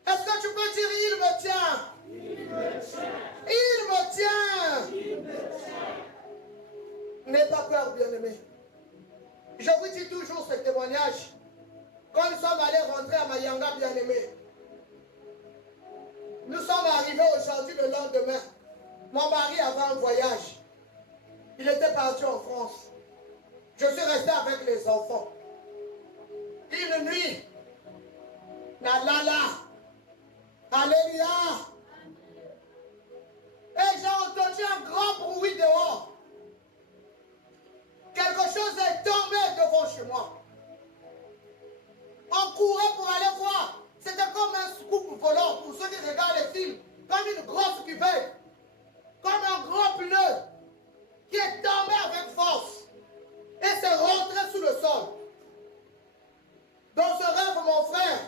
Est-ce que tu peux dire, il me tient? Il me tient. Il me tient. Il me tient. N'aie pas peur, bien-aimé. Je vous dis toujours ce témoignage. Quand nous sommes allés rentrer à Mayanga, bien-aimé, nous sommes arrivés aujourd'hui le lendemain. Mon mari avait un voyage. Il était parti en France. Je suis resté avec les enfants. Une nuit, alléluia. Et j'ai entendu un grand bruit dehors. Quelque chose est tombé devant chez moi. On courait pour aller voir. C'était comme un scoop volant pour ceux qui regardent les films. Comme une grosse cuvette. Comme un gros pneu qui est tombé avec force. Et s'est rentré sous le sol. Dans ce rêve, mon frère,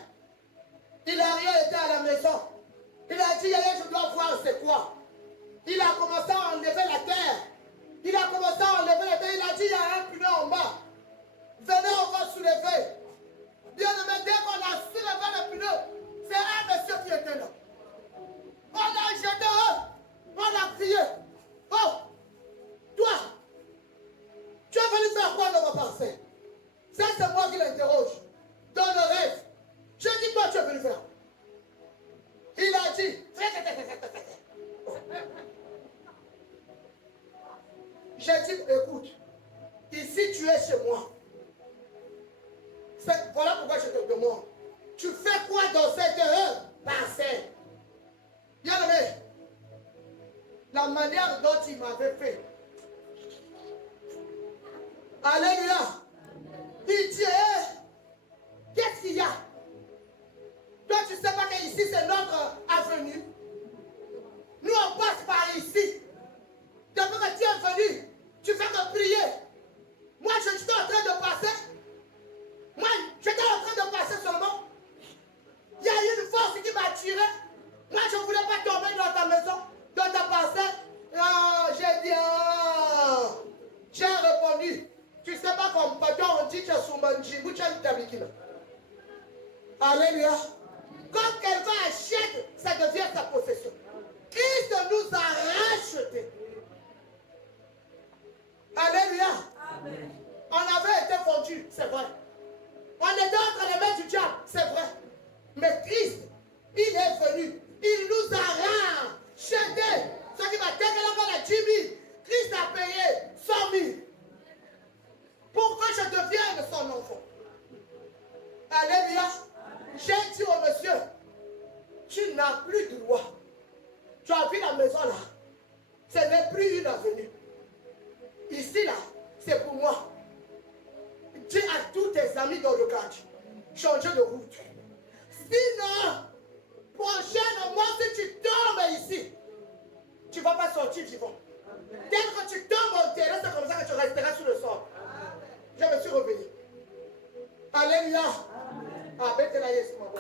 il n'a rien été à la maison. Il a dit, allez, je dois voir c'est quoi. Il a commencé à enlever la terre. Il a commencé à enlever la terre. Il a dit, il y a un pneu en bas. Venez, on va soulever. Bien aimé, dès qu'on a soulevé le pneu, c'est un monsieur qui était là. On a jeté eux. On a crié. Oh, toi, tu es venu faire quoi dans ma parcelle? Ça, c'est moi qui l'interroge. Dans le rêve. Je dis, toi, tu es venu faire. Il a dit, j'ai dit, écoute, ici tu es chez moi. Voilà pourquoi je te demande. Tu fais quoi dans cette heure passée? Bien aimé, la manière dont il m'avait fait. Alléluia. Il dit, qu'est-ce qu'il y a? Toi, tu ne sais pas qu'ici, c'est notre avenue. Nous, on passe par ici. Depuis que tu es venu, tu fais que prier. Moi, je suis en train de passer. Moi, j'étais en train de passer seulement. Il y a eu une force qui m'a tiré. Moi, je ne voulais pas tomber dans ta maison, dans ta parcelle. J'ai dit, j'ai répondu. Tu ne sais pas qu'on Alléluia. Quand quelqu'un achète, ça devient sa possession. Christ nous a rachetés. Alléluia. Amen. On avait été fondus, c'est vrai. On était entre les mains du diable, c'est vrai. Mais Christ, il est venu. Il nous a rachetés. Ce qui va dire la 10 000, Christ a payé 100 000. Pour que je devienne son enfant. Alléluia. J'ai dit au monsieur, tu n'as plus de droit. Tu as vu la maison là. Ce n'est plus une avenue. Ici là, c'est pour moi. Dis à tous tes amis dans le quartier, changer de route. Sinon, prochainement, si tu tombes ici, tu ne vas pas sortir vivant. Dès que tu tombes au terrain, c'est comme ça que tu resteras sur le sol. Je me suis revenu. Alléluia. Ah, bête la yes, mon bon.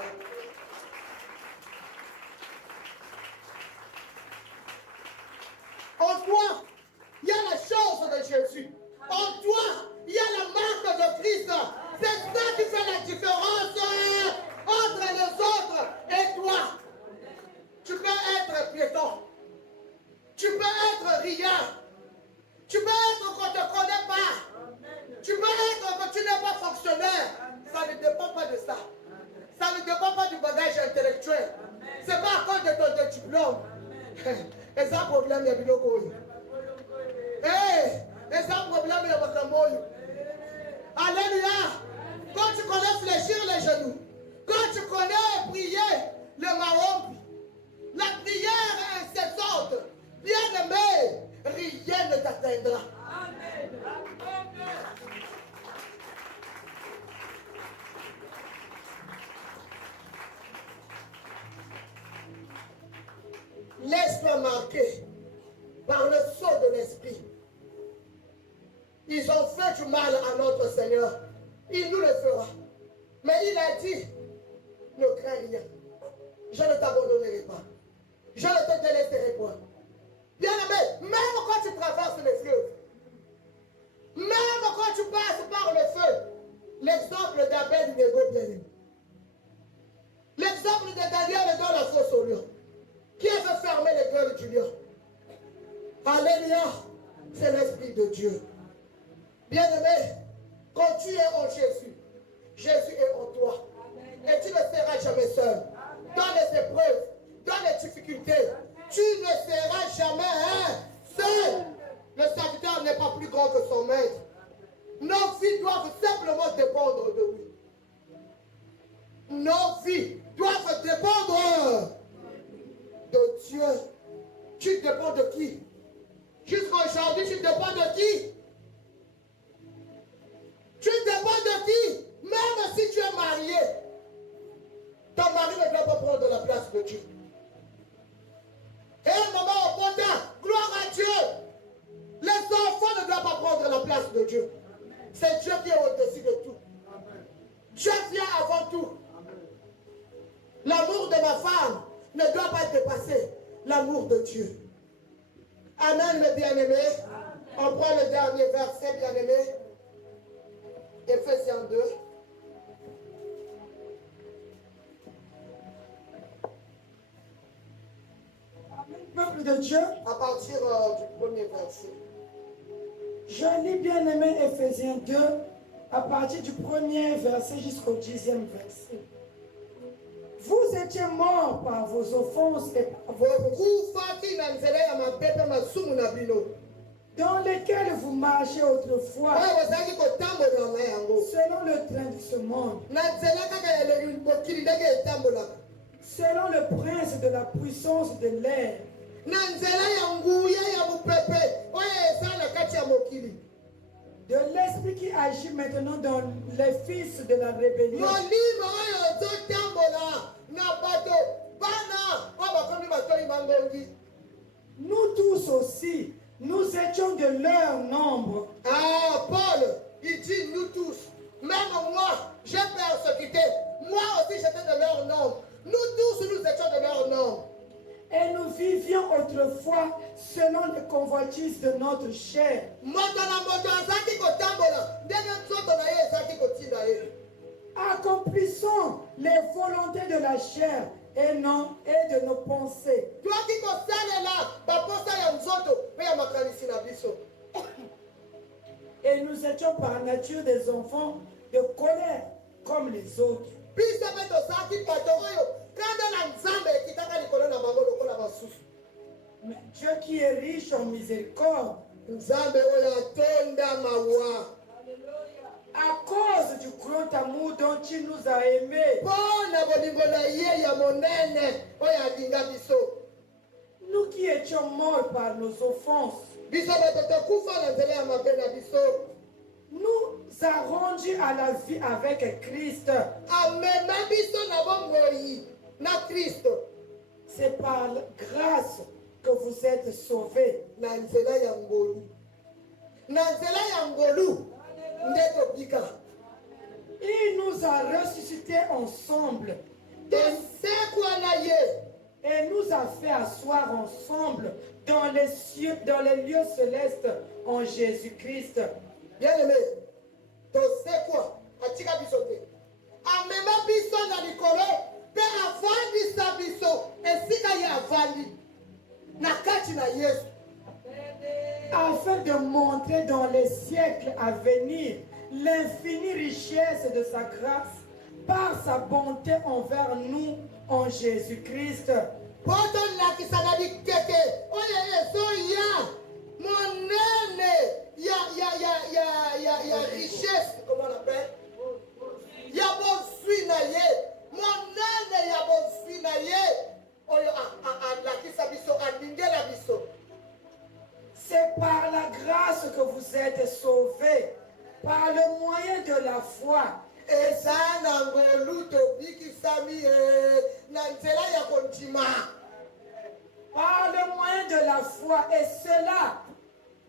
En toi, il y a la chose de Jésus. En toi, il y a la marque de Christ. C'est ça qui fait la différence entre les autres et toi. Tu peux être piéton. Tu peux être rieur. Tu peux être qu'on ne te connaît pas. Tu peux être que tu n'es pas fonctionnaire. Ça ne dépend pas de ça. Ça ne dépend pas du bagage intellectuel. Ce n'est pas à cause de ton diplôme. Et ça, problème, il y a des locaux. Et ça, problème, il y a des. Alléluia. Quand tu connais fléchir les genoux, quand tu connais prier le marompi, la prière incessante, bien aimé, rien ne t'atteindra. Amen. Laisse-toi marquer par le sceau de l'esprit. Ils ont fait du mal à notre Seigneur. Il nous le fera. Mais il a dit, ne crains rien. Je ne t'abandonnerai pas. Je ne te délaisserai pas. Bien aimé, même quand tu traverses les fleuves, même quand tu passes par le feu, l'exemple d'Abel et de bien-aimé, l'exemple de Daniel dans la fosse au lion, qui veut fermer les gueules du lion. Alléluia, c'est l'Esprit de Dieu. Bien-aimé, quand tu es en Jésus, Jésus est en toi. Et tu ne seras jamais seul. Dans les épreuves, dans les difficultés, tu ne seras jamais seul. Le serviteur n'est pas plus grand que son maître. Nos vies doivent simplement dépendre de lui. Nos vies doivent dépendre de Dieu. Tu dépends de qui? Jusqu'à aujourd'hui, tu dépends de qui? Tu dépends de qui? Même si tu es marié, ton mari ne doit pas prendre la place de Dieu. Et maman, au potin, gloire à Dieu. Les enfants ne doivent pas prendre la place de Dieu. C'est Dieu qui est au-dessus de tout. Dieu vient avant tout. L'amour de ma femme ne doit pas dépasser l'amour de Dieu. Amen, mes bien-aimés. On prend le dernier verset, bien-aimé. Éphésiens 2. Peuple de Dieu, À partir du premier verset. je lis bien aimé Éphésiens 2 à partir du premier verset jusqu'au 10e verset. Vous étiez morts par vos offenses et par vos dans lesquels vous marchiez autrefois selon le train de ce monde, selon le prince de la puissance de l'air, de l'esprit qui agit maintenant dans les fils de la rébellion. Nous tous aussi, nous étions de leur nombre. Ah, Paul, il dit nous tous. Même moi, j'ai persécuté. Moi aussi, j'étais de leur nombre. Nous tous, nous étions de leur nombre. Et nous vivions autrefois selon les convoitises de notre chair. non les volontés de la chair et non et de nos pensées. toyaki kosalela baposa ya nzoto mpe ya makanisi na biso. Et nous étions par nature des enfants de colère comme les autres. biso mpe tozalaki bato oyo kanda na nzambe ekitaka likolo na bango lokola basusu. Mais Dieu qui est riche en miséricorde, nzambe oyo atonda mawa à cause du grand amour dont il nous a aimés, mpo na bolingo na ye ya monene oyo alinga biso. nous qui étions morts par nos offenses, biso bato tokufa na nzela ya mabe na biso, nous a rendus à la vie avec Christ. amema biso na bomoi na kristo. C'est par grâce que vous êtes sauvés. na nzela ya ngolu, na nzela ya ngolu nde tobika. Il nous a ressuscités ensemble tosekwa na ye et nous a fait asseoir ensemble dans les cieux, dans les lieux célestes en Jésus-Christ. bien-aimé, tosekwa atika biso te, amema biso na likolo mpe avandisa biso esika ye avandi na kati na yesu, Afin de montrer dans les siècles à venir l'infinie richesse de sa grâce par sa bonté envers nous en Jésus-Christ. mpo tolakisa na bikeke oyo ezoya monene ya richesse, comment on appelle, ya bozwi na ye, monene ya bozwi na ye oyo alakisa biso, alingela biso. C'est par la grâce que vous êtes sauvés, par le moyen de la foi. eza na ngolu tobikisami na nzela ya kondima. Par le moyen de la foi, et cela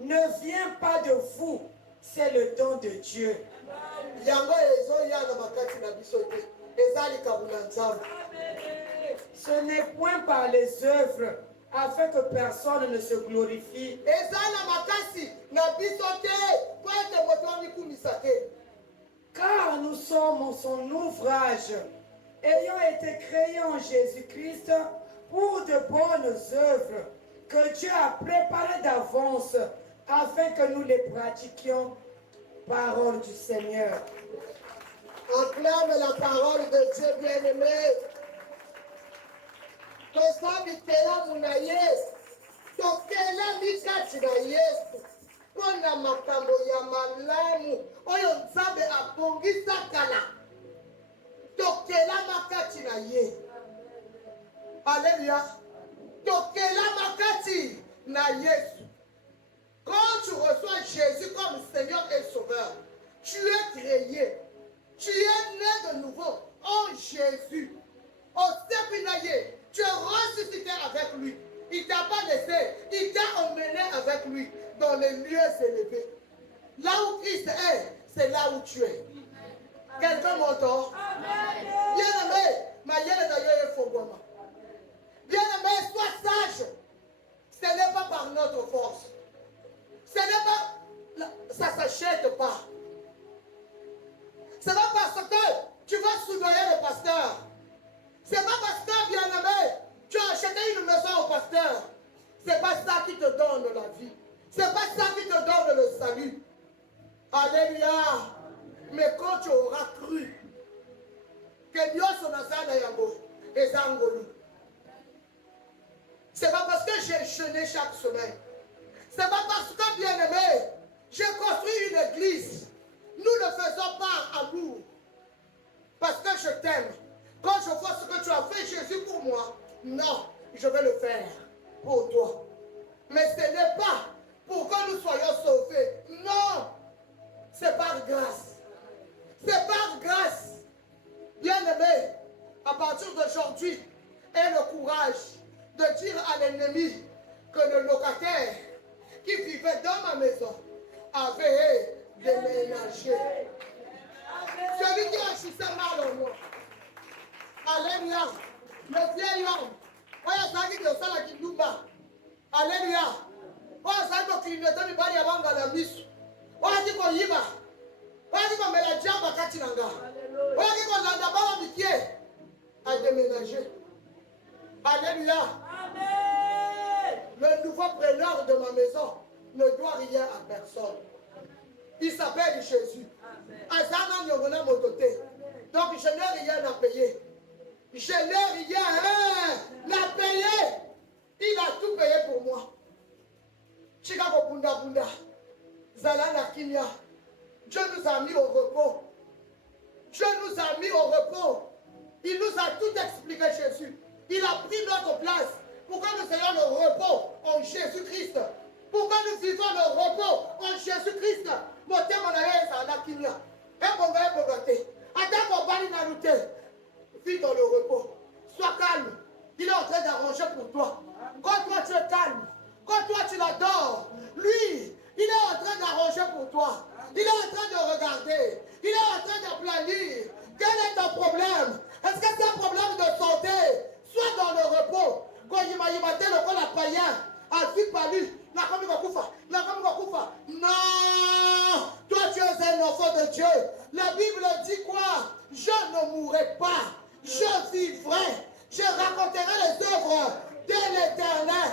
ne vient pas de vous, c'est le don de Dieu. yango ezoya na makati na biso te, eza likambo na nzambe. Ce n'est point par les œuvres, afin que personne ne se glorifie. eza na makasi na biso te po ete moto amikumisa te. Car nous sommes son ouvrage, ayant été créés en Jésus-Christ pour de bonnes œuvres que Dieu a préparées d'avance afin que nous les pratiquions. Parole du Seigneur. Acclame la parole de Dieu, bien-aimé. tosambitela na yesu, tokela mikati na yesu mpona makambo ya malamu oyo nzambe abongisa kala, tokela makati na ye. Alléluia. Tokela makati na yesu. Quand tu reçois Jésus comme Seigneur et Sauveur, tu es créé, tu es né de nouveau en Jésus. Au Sépinaye, tu es ressuscité avec lui. Il ne t'a pas laissé, il t'a emmené avec lui dans les lieux élevés. Là où Christ est, c'est là où tu es. Quelqu'un m'entend? Bien-aimé, ma yelle d'ailleurs est faux. Bien-aimé, sois sage. Ce n'est pas par notre force. Ce n'est pas, ça ne s'achète pas. Ce n'est pas parce que tu vas soudoyer le pasteur. Ce n'est pas parce que, bien-aimé, tu as acheté une maison au pasteur. Ce n'est pas ça qui te donne la vie. Ce n'est pas ça qui te donne le salut. Alléluia. Mais quand tu auras cru que Dieu son asana yango et zangolu, c'est pas parce que j'ai jeûné chaque semaine. C'est pas parce que, bien-aimé, j'ai construit une église. Nous ne faisons pas amour. Parce que je t'aime. Quand je vois ce que tu as fait, Jésus, pour moi, non, je vais le faire pour toi. Mais ce n'est pas pour que nous soyons sauvés. Non, c'est par grâce. C'est par grâce. Bien-aimé, à partir d'aujourd'hui, aie le courage de dire à l'ennemi que le locataire qui vivait dans ma maison avait déménagé. Celui qui agissait mal en moi. Alléluia. Le vieil homme. Oya saki de osala kindumba. Alléluia. Oya saki ko clignoter mibali ya banga na misu. Oya ki ko yiba. Oya ki ko mela jamba kati nanga. Oya ki ko landa baba mikie. a déménagé. Alléluia. Amen. Le nouveau preneur de ma maison ne doit rien à personne. Il s'appelle Jésus. Donc je n'ai rien à payer. Je n'ai rien à payer. Il a tout payé pour moi. Chicago Bunda Bunda. Zalana Kimia. Dieu nous a mis au repos. Dieu nous a mis au repos. Il nous a tout expliqué, Jésus. Il a pris notre place pour que nous ayons le repos en Jésus-Christ. Pour que nous vivons le repos en Jésus-Christ. Mon thème en arrière, c'est la Kimia. Un bon gars, un bon gâté. Attends qu'on parle dans l'outil. Vis dans le repos. Sois calme. Il est en train d'arranger pour toi. Quand toi tu es calme, quand toi tu l'adores, lui, il est en train d'arranger pour toi. Il est en train de regarder. Il est en train de planir. Quel est ton problème? Est-ce que c'est un problème de santé? Sois dans le repos. Quand il m'a dit le païen, a vu pas lui. Non! Toi tu es un enfant de Dieu. La Bible dit quoi? Je ne mourrai pas. Je vivrai. Je raconterai les œuvres de l'Éternel.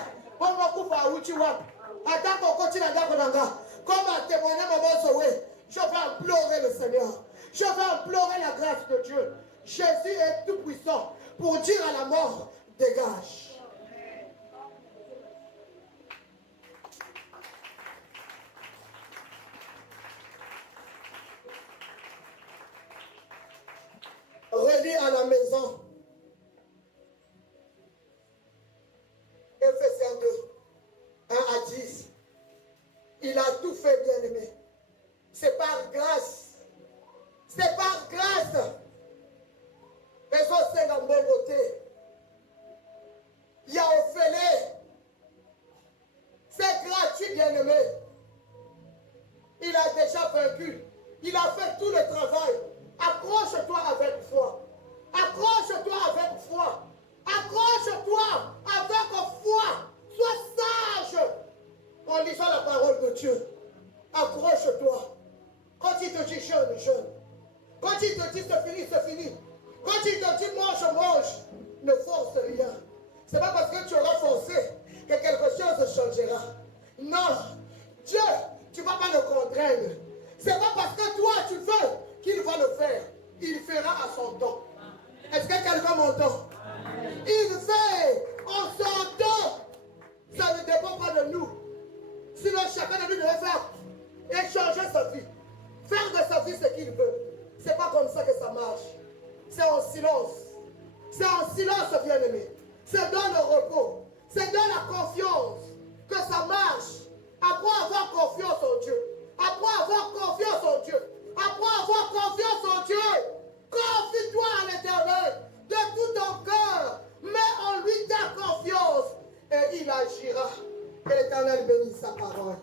Attends qu'on continue à dire comme a témoigné Maman Zoé, je vais implorer le Seigneur. Je vais implorer la grâce de Dieu. Jésus est tout puissant pour dire à la mort, dégage. Relis à la maison. Ephésiens 2, 1 à 10. Il a tout fait, bien aimé. C'est par grâce. C'est par grâce. Les autres, c'est dans bonne beauté. Il y a offert. C'est gratuit, bien aimé. Il a déjà vaincu. Il a fait tout le travail. Accroche-toi avec foi. Accroche-toi avec foi. Accroche-toi avec foi. Sois sage. En lisant la parole de Dieu. Accroche-toi. Quand il te dit jeûne, jeûne. Quand il te dit c'est fini, c'est fini. Quand il te dit mange, mange. Ne force rien. Ce n'est pas parce que tu auras forcé que quelque chose changera. Non. Dieu, tu ne vas pas le contraindre. Ce n'est pas parce que toi tu veux qu'il va le faire. Il fera à son temps. Est-ce que quelqu'un m'entend? Il fait en son temps. Ça ne dépend pas de nous. Sinon chacun de nous devait faire et changer sa vie. Faire de sa vie ce qu'il veut. C'est pas comme ça que ça marche. C'est en silence. C'est en silence, bien-aimé. C'est dans le repos. C'est dans la confiance que ça marche. Apprends à avoir confiance en Dieu. Apprends à avoir confiance en Dieu. Apprends à avoir confiance en Dieu. Confie-toi à l'Éternel de tout ton cœur. Mets en lui ta confiance et il agira. Que l'Éternel bénisse sa parole.